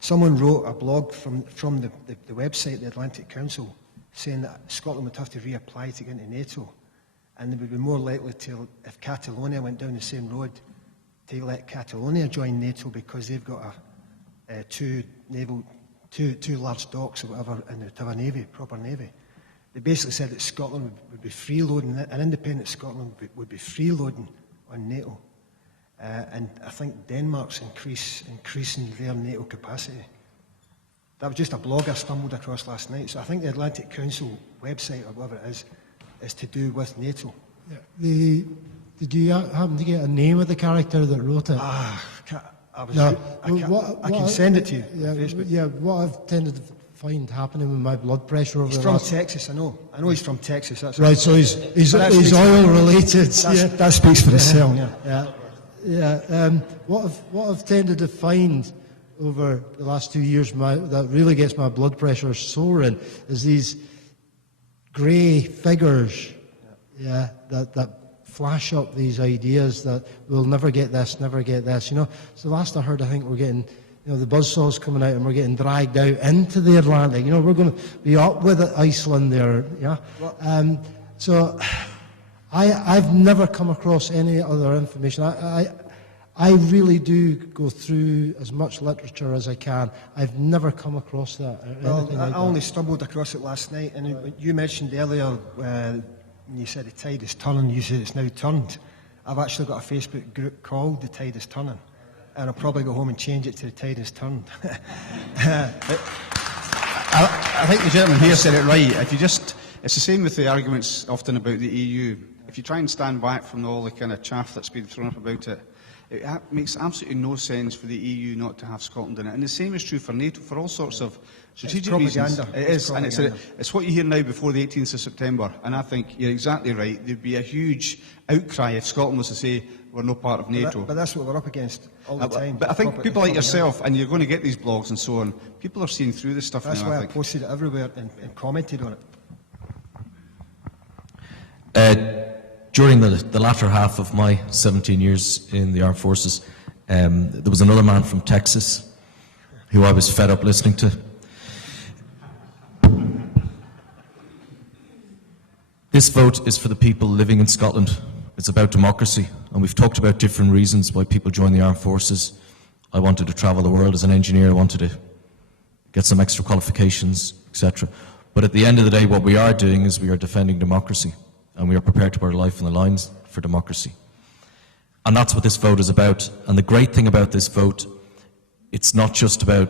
Someone wrote a blog from the website, the Atlantic Council, saying that Scotland would have to reapply to get into NATO, and they would be more likely to, if Catalonia went down the same road, to let Catalonia join NATO because they've got two large docks or whatever, and to have a navy, proper navy. They basically said that Scotland would be freeloading, an independent Scotland would be freeloading on NATO. And I think Denmark's increasing their NATO capacity. That was just a blog I stumbled across last night. So I think the Atlantic Council website, or whatever it is to do with NATO. Yeah. Did you happen to get a name of the character that wrote it? I No, I can send it to you. Yeah, on Facebook. yeah, what I've tended to find happening with my blood pressure over He's the from last... Texas, I know. I know he's from Texas. That's Right, so he's But that speaks- oil related. That speaks for itself, yeah. What I've tended to find over the last 2 years that really gets my blood pressure soaring is these grey figures, that flash up these ideas that we'll never get this, never get this. You know, so the last I heard, I think we're getting, you know, the buzzsaws coming out and we're getting dragged out into the Atlantic. You know, we're going to be up with Iceland there. Yeah. So I've never come across any other information. I really do go through as much literature as I can. I've never come across that. I only stumbled across it last night, and you mentioned earlier when you said the tide is turning, you said it's now turned. I've actually got a Facebook group called The Tide is Turning, and I'll probably go home and change it to The Tide is Turned. I think the gentleman here said it right. It's the same with the arguments often about the EU. If you try and stand back from all the kind of chaff that's been thrown up about it, it makes absolutely no sense for the EU not to have Scotland in it. And the same is true for NATO, for all sorts of strategic reasons. It is, and it's what you hear now before the 18th of September. And I think you're exactly right. There'd be a huge outcry if Scotland was to say we're no part of NATO. But that's what we're up against all the time. But I think people like yourself, and you're going to get these blogs and so on, people are seeing through this stuff now, That's why I I think. posted it everywhere and commented on it. During the latter half of my 17 years in the armed forces, there was another man from Texas who I was fed up listening to. This vote is for the people living in Scotland. It's about democracy, and we've talked about different reasons why people join the armed forces. I wanted to travel the world as an engineer, I wanted to get some extra qualifications, etc. But at the end of the day, what we are doing is we are defending democracy, and we are prepared to put our life on the lines for democracy. And that's what this vote is about. And the great thing about this vote, it's not just about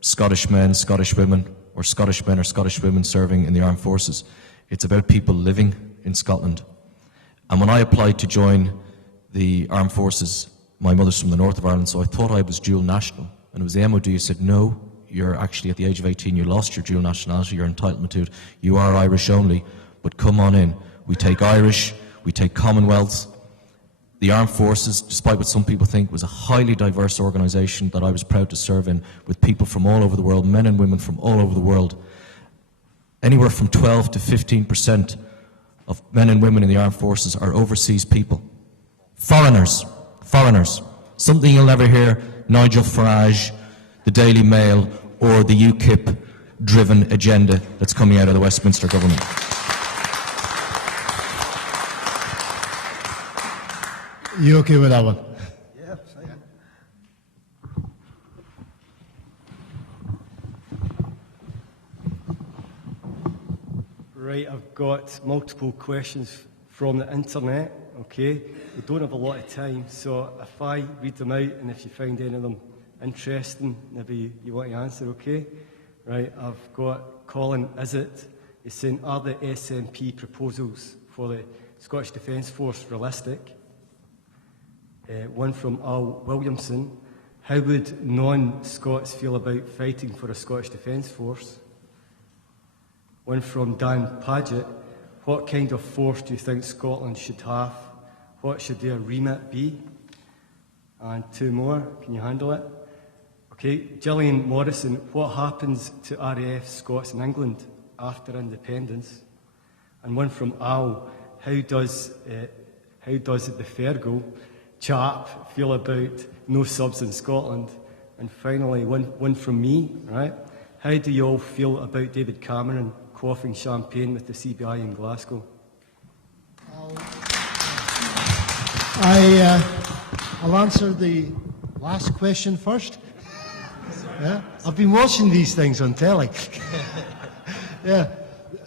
Scottish men, Scottish women, or Scottish men or Scottish women serving in the armed forces. It's about people living in Scotland. And when I applied to join the armed forces, my mother's from the north of Ireland, so I thought I was dual national. And it was the MOD who said, no, you're actually at the age of 18, you lost your dual nationality, your entitlement to it. You are Irish only, but come on in. We take Irish, we take Commonwealth. The Armed Forces, despite what some people think, was a highly diverse organisation that I was proud to serve in, with people from all over the world, men and women from all over the world. Anywhere from 12 to 15% of men and women in the Armed Forces are overseas people. Foreigners. Something you'll never hear Nigel Farage, the Daily Mail, or the UKIP-driven agenda that's coming out of the Westminster government. You okay with that one? Yeah, Right, I've got multiple questions from the internet, okay? We don't have a lot of time, so if I read them out and if you find any of them interesting, maybe you want to answer, okay? Right, I've got Colin Izzet. He's saying, are the SNP proposals for the Scottish Defence Force realistic? One from Al Williamson. How would non-Scots feel about fighting for a Scottish Defence Force? One from Dan Paget. What kind of force do you think Scotland should have? What should their remit be? And two more. Can you handle it? Okay, Gillian Morrison. What happens to RAF Scots in England after independence? And one from Al. How does the Feargal chap feel about no subs in Scotland? And finally, one from me, right? How do you all feel about David Cameron quaffing champagne with the CBI in Glasgow? I'll answer the last question first. Yeah, I've been watching these things on telly. Yeah,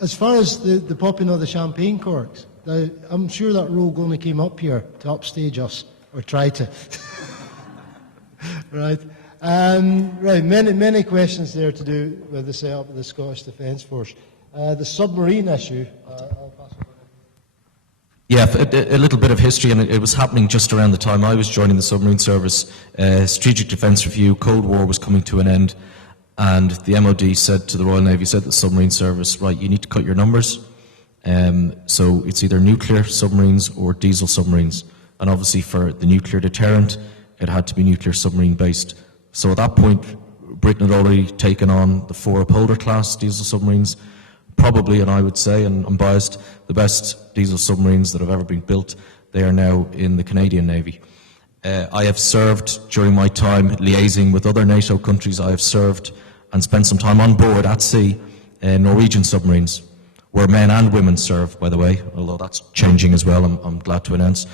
as far as the popping of the champagne corks, I'm sure that rogue only came up here to upstage us, or try to. Right. Right. Many questions there to do with the setup of the Scottish Defence Force. The submarine issue. I'll pass over. Yeah, a little bit of history, and it was happening just around the time I was joining the submarine service. Strategic Defence Review, Cold War was coming to an end, and the MOD said to the Royal Navy, said to the submarine service, right, you need to cut your numbers. So it's either nuclear submarines or diesel submarines. And obviously for the nuclear deterrent, it had to be nuclear submarine based. So at that point, Britain had already taken on the 4 Upholder class diesel submarines. Probably, and I would say, and I'm biased, the best diesel submarines that have ever been built. They are now in the Canadian Navy. I have served during my time liaising with other NATO countries. I have served and spent some time on board at sea Norwegian submarines, where men and women serve, by the way, although that's changing as well, I'm glad to announce.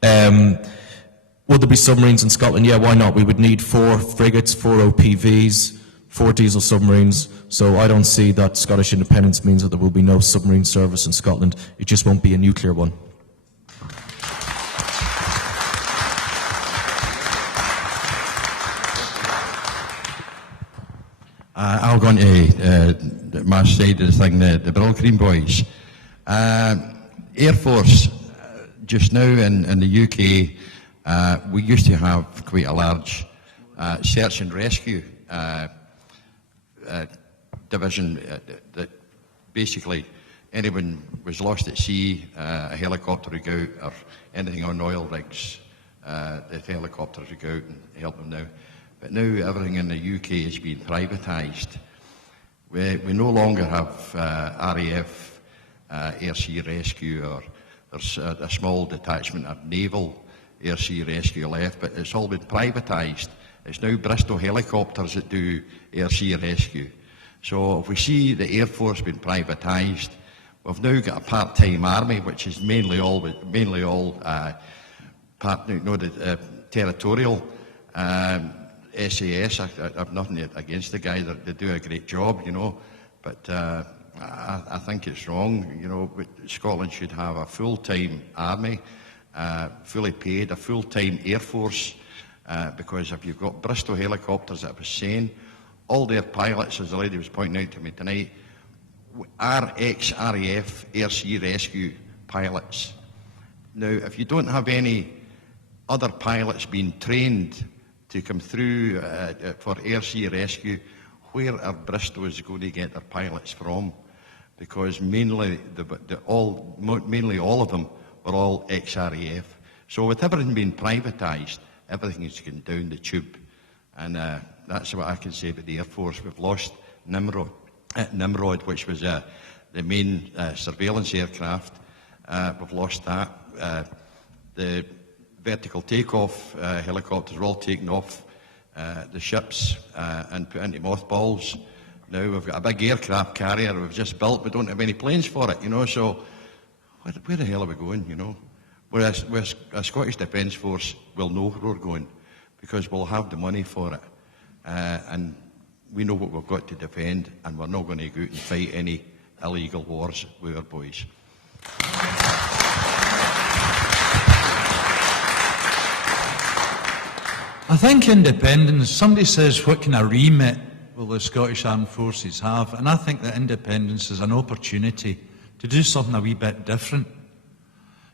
Would there be submarines in Scotland? Yeah, why not? We would need 4 frigates, 4 OPVs, 4 diesel submarines, so I don't see that Scottish independence means that there will be no submarine service in Scotland. It just won't be a nuclear one. I'll go on to my side of the thing, the Brill Green Boys. Air Force, just now in the UK, we used to have quite a large search and rescue division that basically anyone was lost at sea, a helicopter would go out, or anything on oil rigs, the helicopters would go out and help them now. But now everything in the UK is being privatised. We no longer have RAF air sea rescue, or there's a small detachment of naval air sea rescue left, but it's all been privatised. It's now Bristol helicopters that do air sea rescue. So if we see the Air Force being privatised, we've now got a part-time army, which is mainly all territorial. SAS, I've nothing against the guy, they do a great job, you know, but I think it's wrong. You know, Scotland should have a full-time army, fully paid, a full-time Air Force, because if you've got Bristol helicopters that I was saying, all their pilots, as the lady was pointing out to me tonight, are ex-RAF air sea rescue pilots. Now, if you don't have any other pilots being trained to come through for air sea rescue, where are Bristol's going to get their pilots from? Because mainly all of them were all ex-RAF. So with everything being privatised, everything is going down the tube. And that's what I can say about the Air Force. We've lost Nimrod, which was the main surveillance aircraft. We've lost that. The vertical takeoff helicopters were all taken off the ships and put into mothballs. Now we've got a big aircraft carrier we've just built, we don't have any planes for it, you know, so where the hell are we going, you know? Whereas a Scottish Defence Force will know where we're going, because we'll have the money for it. And we know what we've got to defend, and we're not going to go out and fight any illegal wars with our boys. I think independence, somebody says, what kind of remit will the Scottish Armed Forces have? And I think that independence is an opportunity to do something a wee bit different.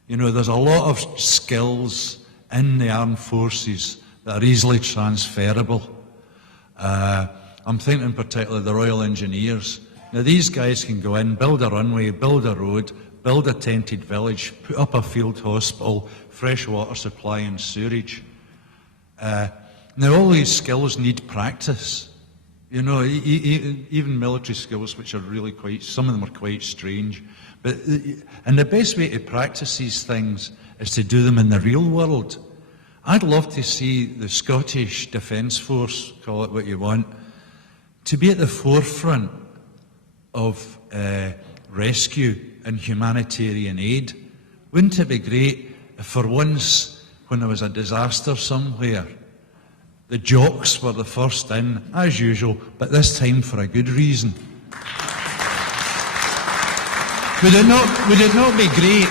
You know, there's a lot of skills in the armed forces that are easily transferable. I'm thinking particularly the Royal Engineers. Now, these guys can go in, build a runway, build a road, build a tented village, put up a field hospital, fresh water supply and sewerage. Now, all these skills need practice. You know, even military skills, which are really some of them are quite strange. And the best way to practice these things is to do them in the real world. I'd love to see the Scottish Defence Force, call it what you want, to be at the forefront of rescue and humanitarian aid. Wouldn't it be great if for once, when there was a disaster somewhere, the jocks were the first in, as usual, but this time for a good reason? Would it not be great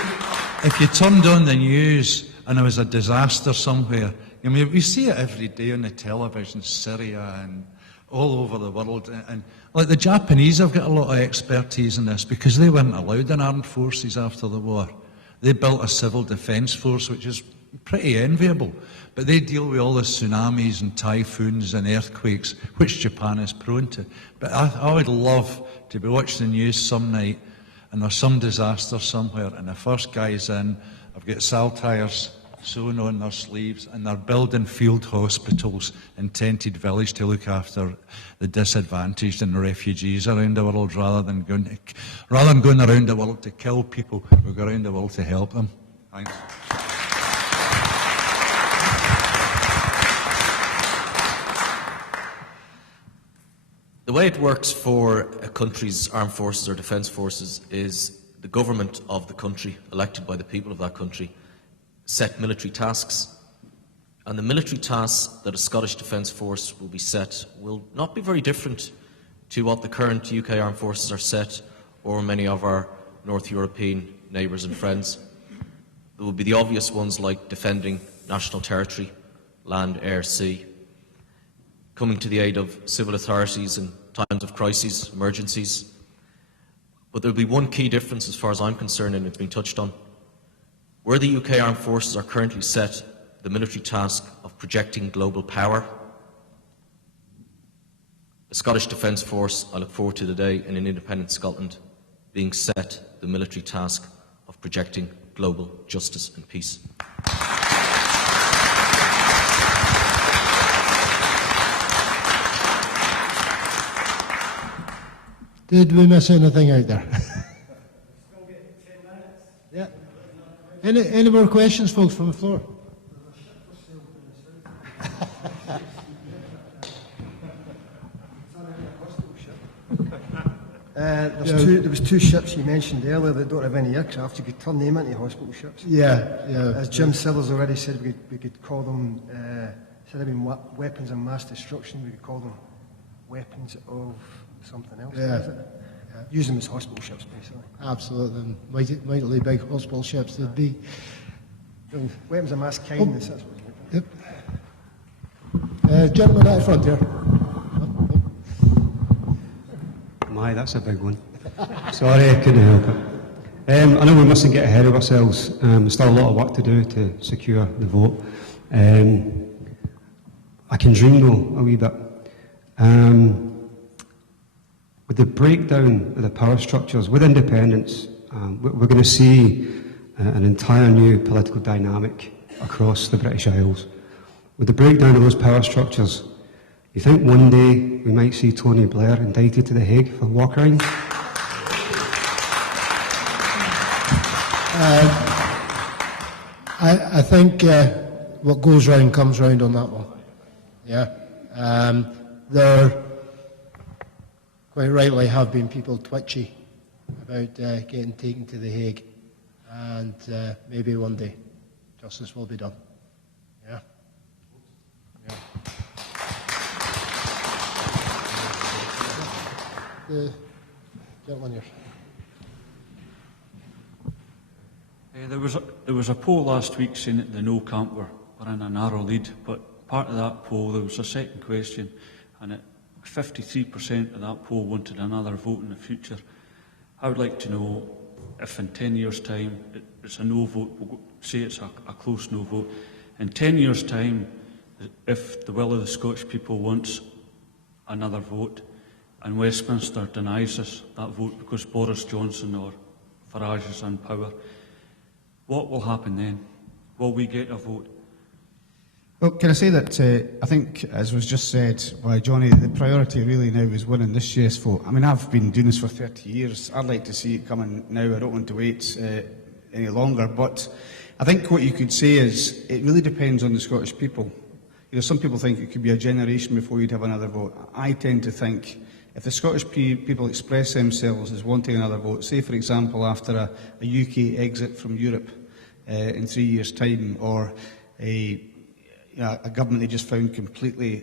if you turned on the news and there was a disaster somewhere? I mean, we see it every day on the television, Syria and all over the world. And like the Japanese have got a lot of expertise in this because they weren't allowed in armed forces after the war. They built a civil defence force, which is pretty enviable, but they deal with all the tsunamis and typhoons and earthquakes, which Japan is prone to. But I would love to be watching the news some night and there's some disaster somewhere and the first guy's in, I've got saltires sewn on their sleeves, and they're building field hospitals in tented village to look after the disadvantaged and the refugees around the world, rather than going around the world to kill people. We go around the world to help them. Thanks. The way it works for a country's armed forces or defence forces is the government of the country, elected by the people of that country, set military tasks, and the military tasks that a Scottish Defence Force will be set will not be very different to what the current UK Armed Forces are set, or many of our North European neighbours and friends. There will be the obvious ones like defending national territory, land, air, sea, coming to the aid of civil authorities in times of crises, emergencies. But there will be one key difference as far as I'm concerned, and it's been touched on. Where the UK Armed Forces are currently set, the military task of projecting global power, the Scottish Defence Force, I look forward to the day in an independent Scotland being set the military task of projecting global justice and peace. Did we miss anything out there? Yeah. Any more questions, folks, from the floor? There was two ships you mentioned earlier that don't have any aircraft. You could turn them into hospital ships. Yeah. As Jim Sillars already said, we could call them, instead of being weapons of mass destruction, we could call them weapons of something else. Yeah. Use them as hospital ships, basically. Absolutely. And mightily big hospital ships they'd be. Weapons of mass kindness, that's what it's Yep. Gentleman at the front here. My, that's a big one. Sorry, I couldn't help it. I know we mustn't get ahead of ourselves. There's still a lot of work to do to secure the vote. I can dream, though, a wee bit. With the breakdown of the power structures, with independence, we're going to see an entire new political dynamic across the British Isles. With the breakdown of those power structures, you think one day we might see Tony Blair indicted to The Hague for war crimes? I think what goes round comes round on that one. Yeah. There quite rightly have been people twitchy about getting taken to The Hague, and maybe one day justice will be done. Yeah. The gentleman here. There was a poll last week saying that the no camp were in a narrow lead, but part of that poll there was a second question, and 53% of that poll wanted another vote in the future. I would like to know if in 10 years' time it's a no vote, we'll say it's a close no vote. In 10 years' time, if the will of the Scottish people wants another vote, and Westminster denies us that vote because Boris Johnson or Farage is in power, what will happen then? Will we get a vote? Well, can I say that I think, as was just said by Johnny, the priority really now is winning this yes vote. I mean, I've been doing this for 30 years. I'd like to see it coming now. I don't want to wait any longer. But I think what you could say is it really depends on the Scottish people. You know, some people think it could be a generation before you'd have another vote. I tend to think if the Scottish people express themselves as wanting another vote, say, for example, after a UK exit from Europe in 3 years' time, or a government they just found completely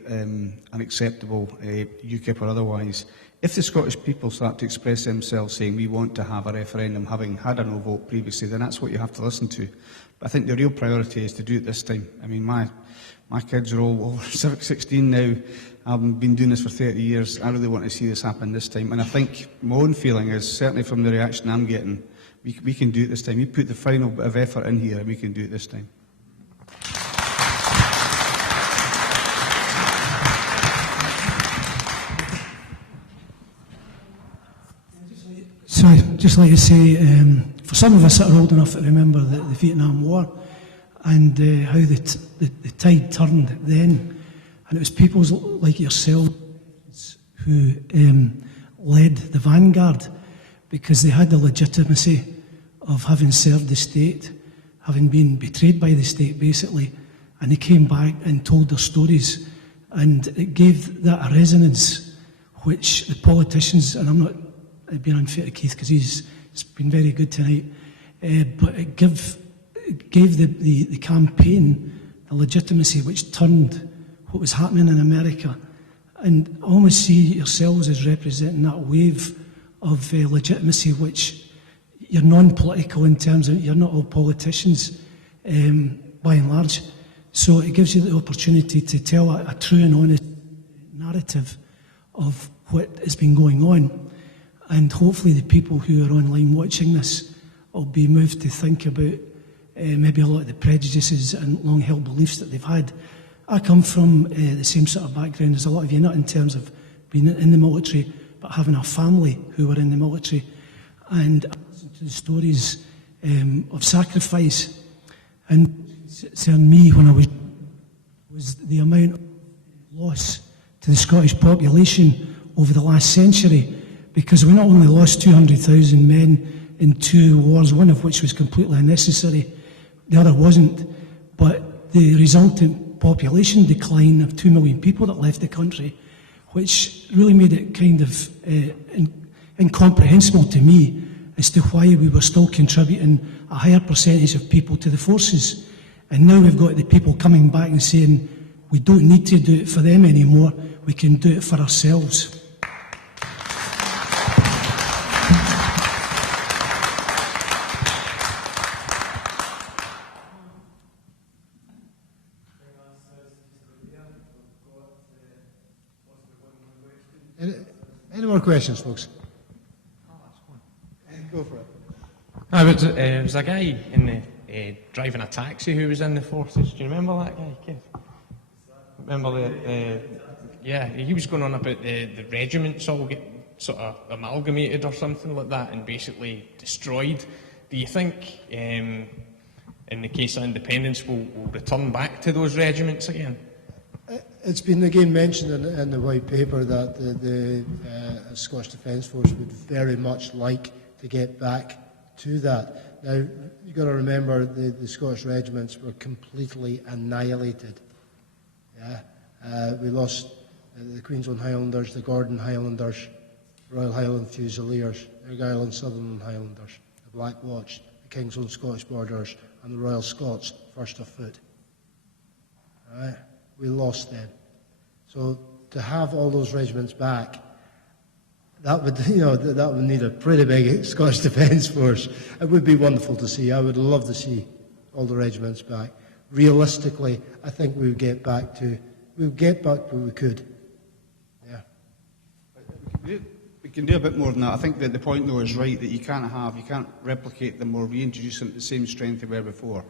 unacceptable, UKIP or otherwise, if the Scottish people start to express themselves saying we want to have a referendum, having had a no vote previously, then that's what you have to listen to. But I think the real priority is to do it this time. I mean, my kids are all over 16 now. I've been doing this for 30 years. I really want to see this happen this time. And I think my own feeling is, certainly from the reaction I'm getting, We can do it this time. We put the final bit of effort in here and we can do it this time. So I'd just like to say, for some of us that are old enough to remember the Vietnam War and how the tide turned then, and it was people like yourself who led the vanguard because they had the legitimacy of having served the state, having been betrayed by the state basically, and they came back and told their stories, and it gave that a resonance which the politicians, and I'm not being unfair to Keith because he's been very good tonight, but it gave the campaign the legitimacy which turned what was happening in America. And I almost see yourselves as representing that wave of legitimacy which you're non-political in terms of you're not all politicians by and large. So it gives you the opportunity to tell a true and honest narrative of what has been going on. And hopefully the people who are online watching this will be moved to think about maybe a lot of the prejudices and long-held beliefs that they've had. I come from the same sort of background as a lot of you, not in terms of being in the military, but having a family who were in the military. And I listened to the stories of sacrifice. And concerned me when I was the amount of loss to the Scottish population over the last century, because we not only lost 200,000 men in 2 wars, one of which was completely unnecessary, the other wasn't, but the resultant population decline of 2 million people that left the country, which really made it kind of incomprehensible to me as to why we were still contributing a higher percentage of people to the forces. And now we've got the people coming back and saying, we don't need to do it for them anymore, we can do it for ourselves. Any more questions, folks? Go for it. There was a guy driving a taxi who was in the forces. Do you remember that guy, Keith? Remember yeah, he was going on about the regiments all get sort of amalgamated or something like that and basically destroyed. Do you think, in the case of independence, we'll return back to those regiments again? It's been again mentioned in the white paper that the Scottish Defence Force would very much like to get back to that. Now, you've got to remember the Scottish regiments were completely annihilated. Yeah? We lost the Queen's Own Highlanders, the Gordon Highlanders, Royal Highland Fusiliers, the Argyll and Sutherland Highlanders, the Black Watch, the King's Own Scottish Borderers, and the Royal Scots, first of foot. All right? We lost them. So to have all those regiments back, that would, that would need a pretty big Scottish Defence Force. It would be wonderful to see. I would love to see all the regiments back. Realistically, I think we would get back where we could. Yeah. We can do a bit more than that. I think that the point, though, is right, that you can't replicate them or reintroduce them at the same strength they were before.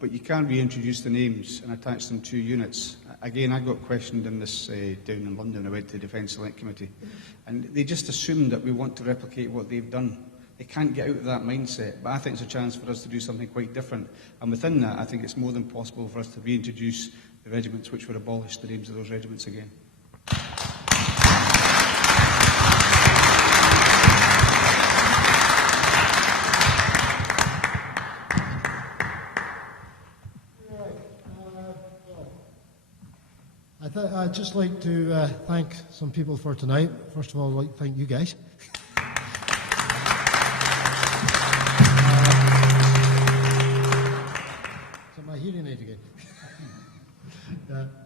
But you can reintroduce the names and attach them to units. Again, I got questioned in this down in London. I went to the Defence Select Committee, and they just assumed that we want to replicate what they've done. They can't get out of that mindset, but I think it's a chance for us to do something quite different. And within that, I think it's more than possible for us to reintroduce the regiments which were abolished, the names of those regiments again. I'd just like to thank some people for tonight. First of all, I'd like to thank you guys. Is my hearing aid again?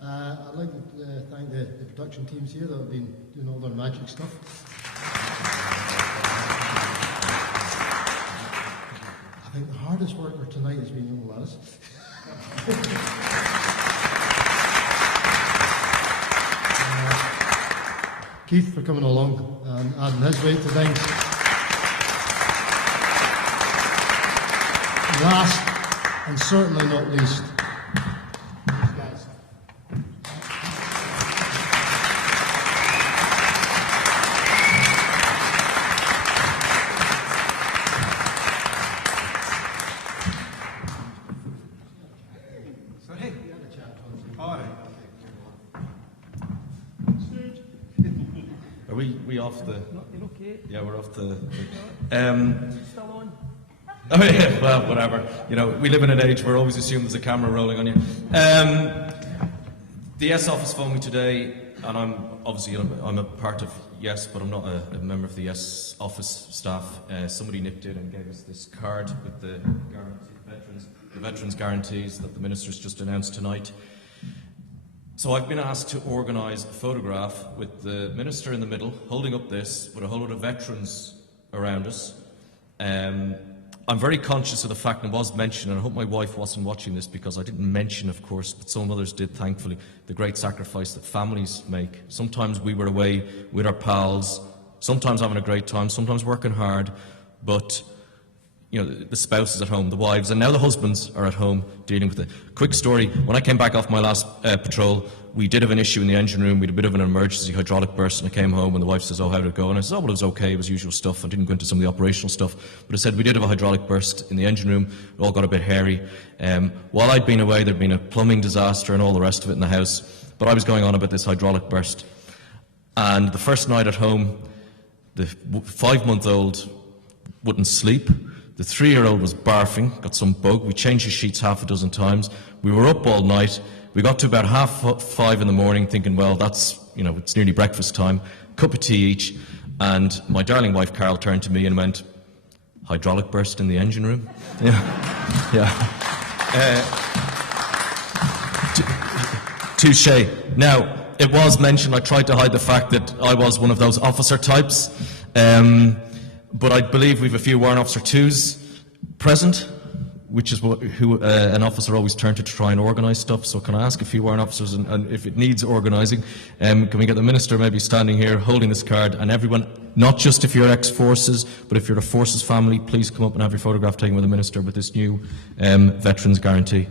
I'd like to thank the production teams here that have been doing all their magic stuff. I think the hardest worker tonight has been young Lattice. Keith for coming along and adding his weight to things. last and certainly not least, these guys. Are we off the... Yeah, we're off the... Still on? Oh yeah, well, whatever. You know, we live in an age where always assume there's a camera rolling on you. The Yes office phoned me today, and I'm obviously I'm a part of Yes, but I'm not a member of the Yes office staff. Somebody nipped in and gave us this card with the veterans guarantees that the minister's just announced tonight. So I've been asked to organise a photograph with the minister in the middle, holding up this, with a whole lot of veterans around us. I'm very conscious of the fact, and it was mentioned, and I hope my wife wasn't watching this because I didn't mention, of course, but some others did, thankfully, the great sacrifice that families make. Sometimes we were away with our pals, sometimes having a great time, sometimes working hard, but you know, the spouses at home, the wives, and now the husbands are at home dealing with it. Quick story, when I came back off my last patrol, we did have an issue in the engine room. We had a bit of an emergency hydraulic burst, and I came home and the wife says, "Oh, how did it go?" And I said, "Oh, well, it was okay, it was usual stuff." I didn't go into some of the operational stuff, but I said we did have a hydraulic burst in the engine room. It all got a bit hairy. While I'd been away, there'd been a plumbing disaster and all the rest of it in the house, but I was going on about this hydraulic burst. And the first night at home, the 5-month-old wouldn't sleep. The 3-year-old was barfing, got some bug. We changed his sheets half a dozen times. We were up all night. We got to about 5:30 in the morning thinking, well, that's, you know, it's nearly breakfast time. Cup of tea each. And my darling wife, Carol, turned to me and went, "Hydraulic burst in the engine room?" Yeah. Touche. Now, it was mentioned, I tried to hide the fact that I was one of those officer types. But I believe we've a few Warrant Officer 2s present, which is who an officer always turns to try and organise stuff. So can I ask a few Warrant Officers, and if it needs organising, can we get the Minister maybe standing here holding this card, and everyone, not just if you're ex-forces, but if you're a forces family, please come up and have your photograph taken with the Minister with this new veterans guarantee.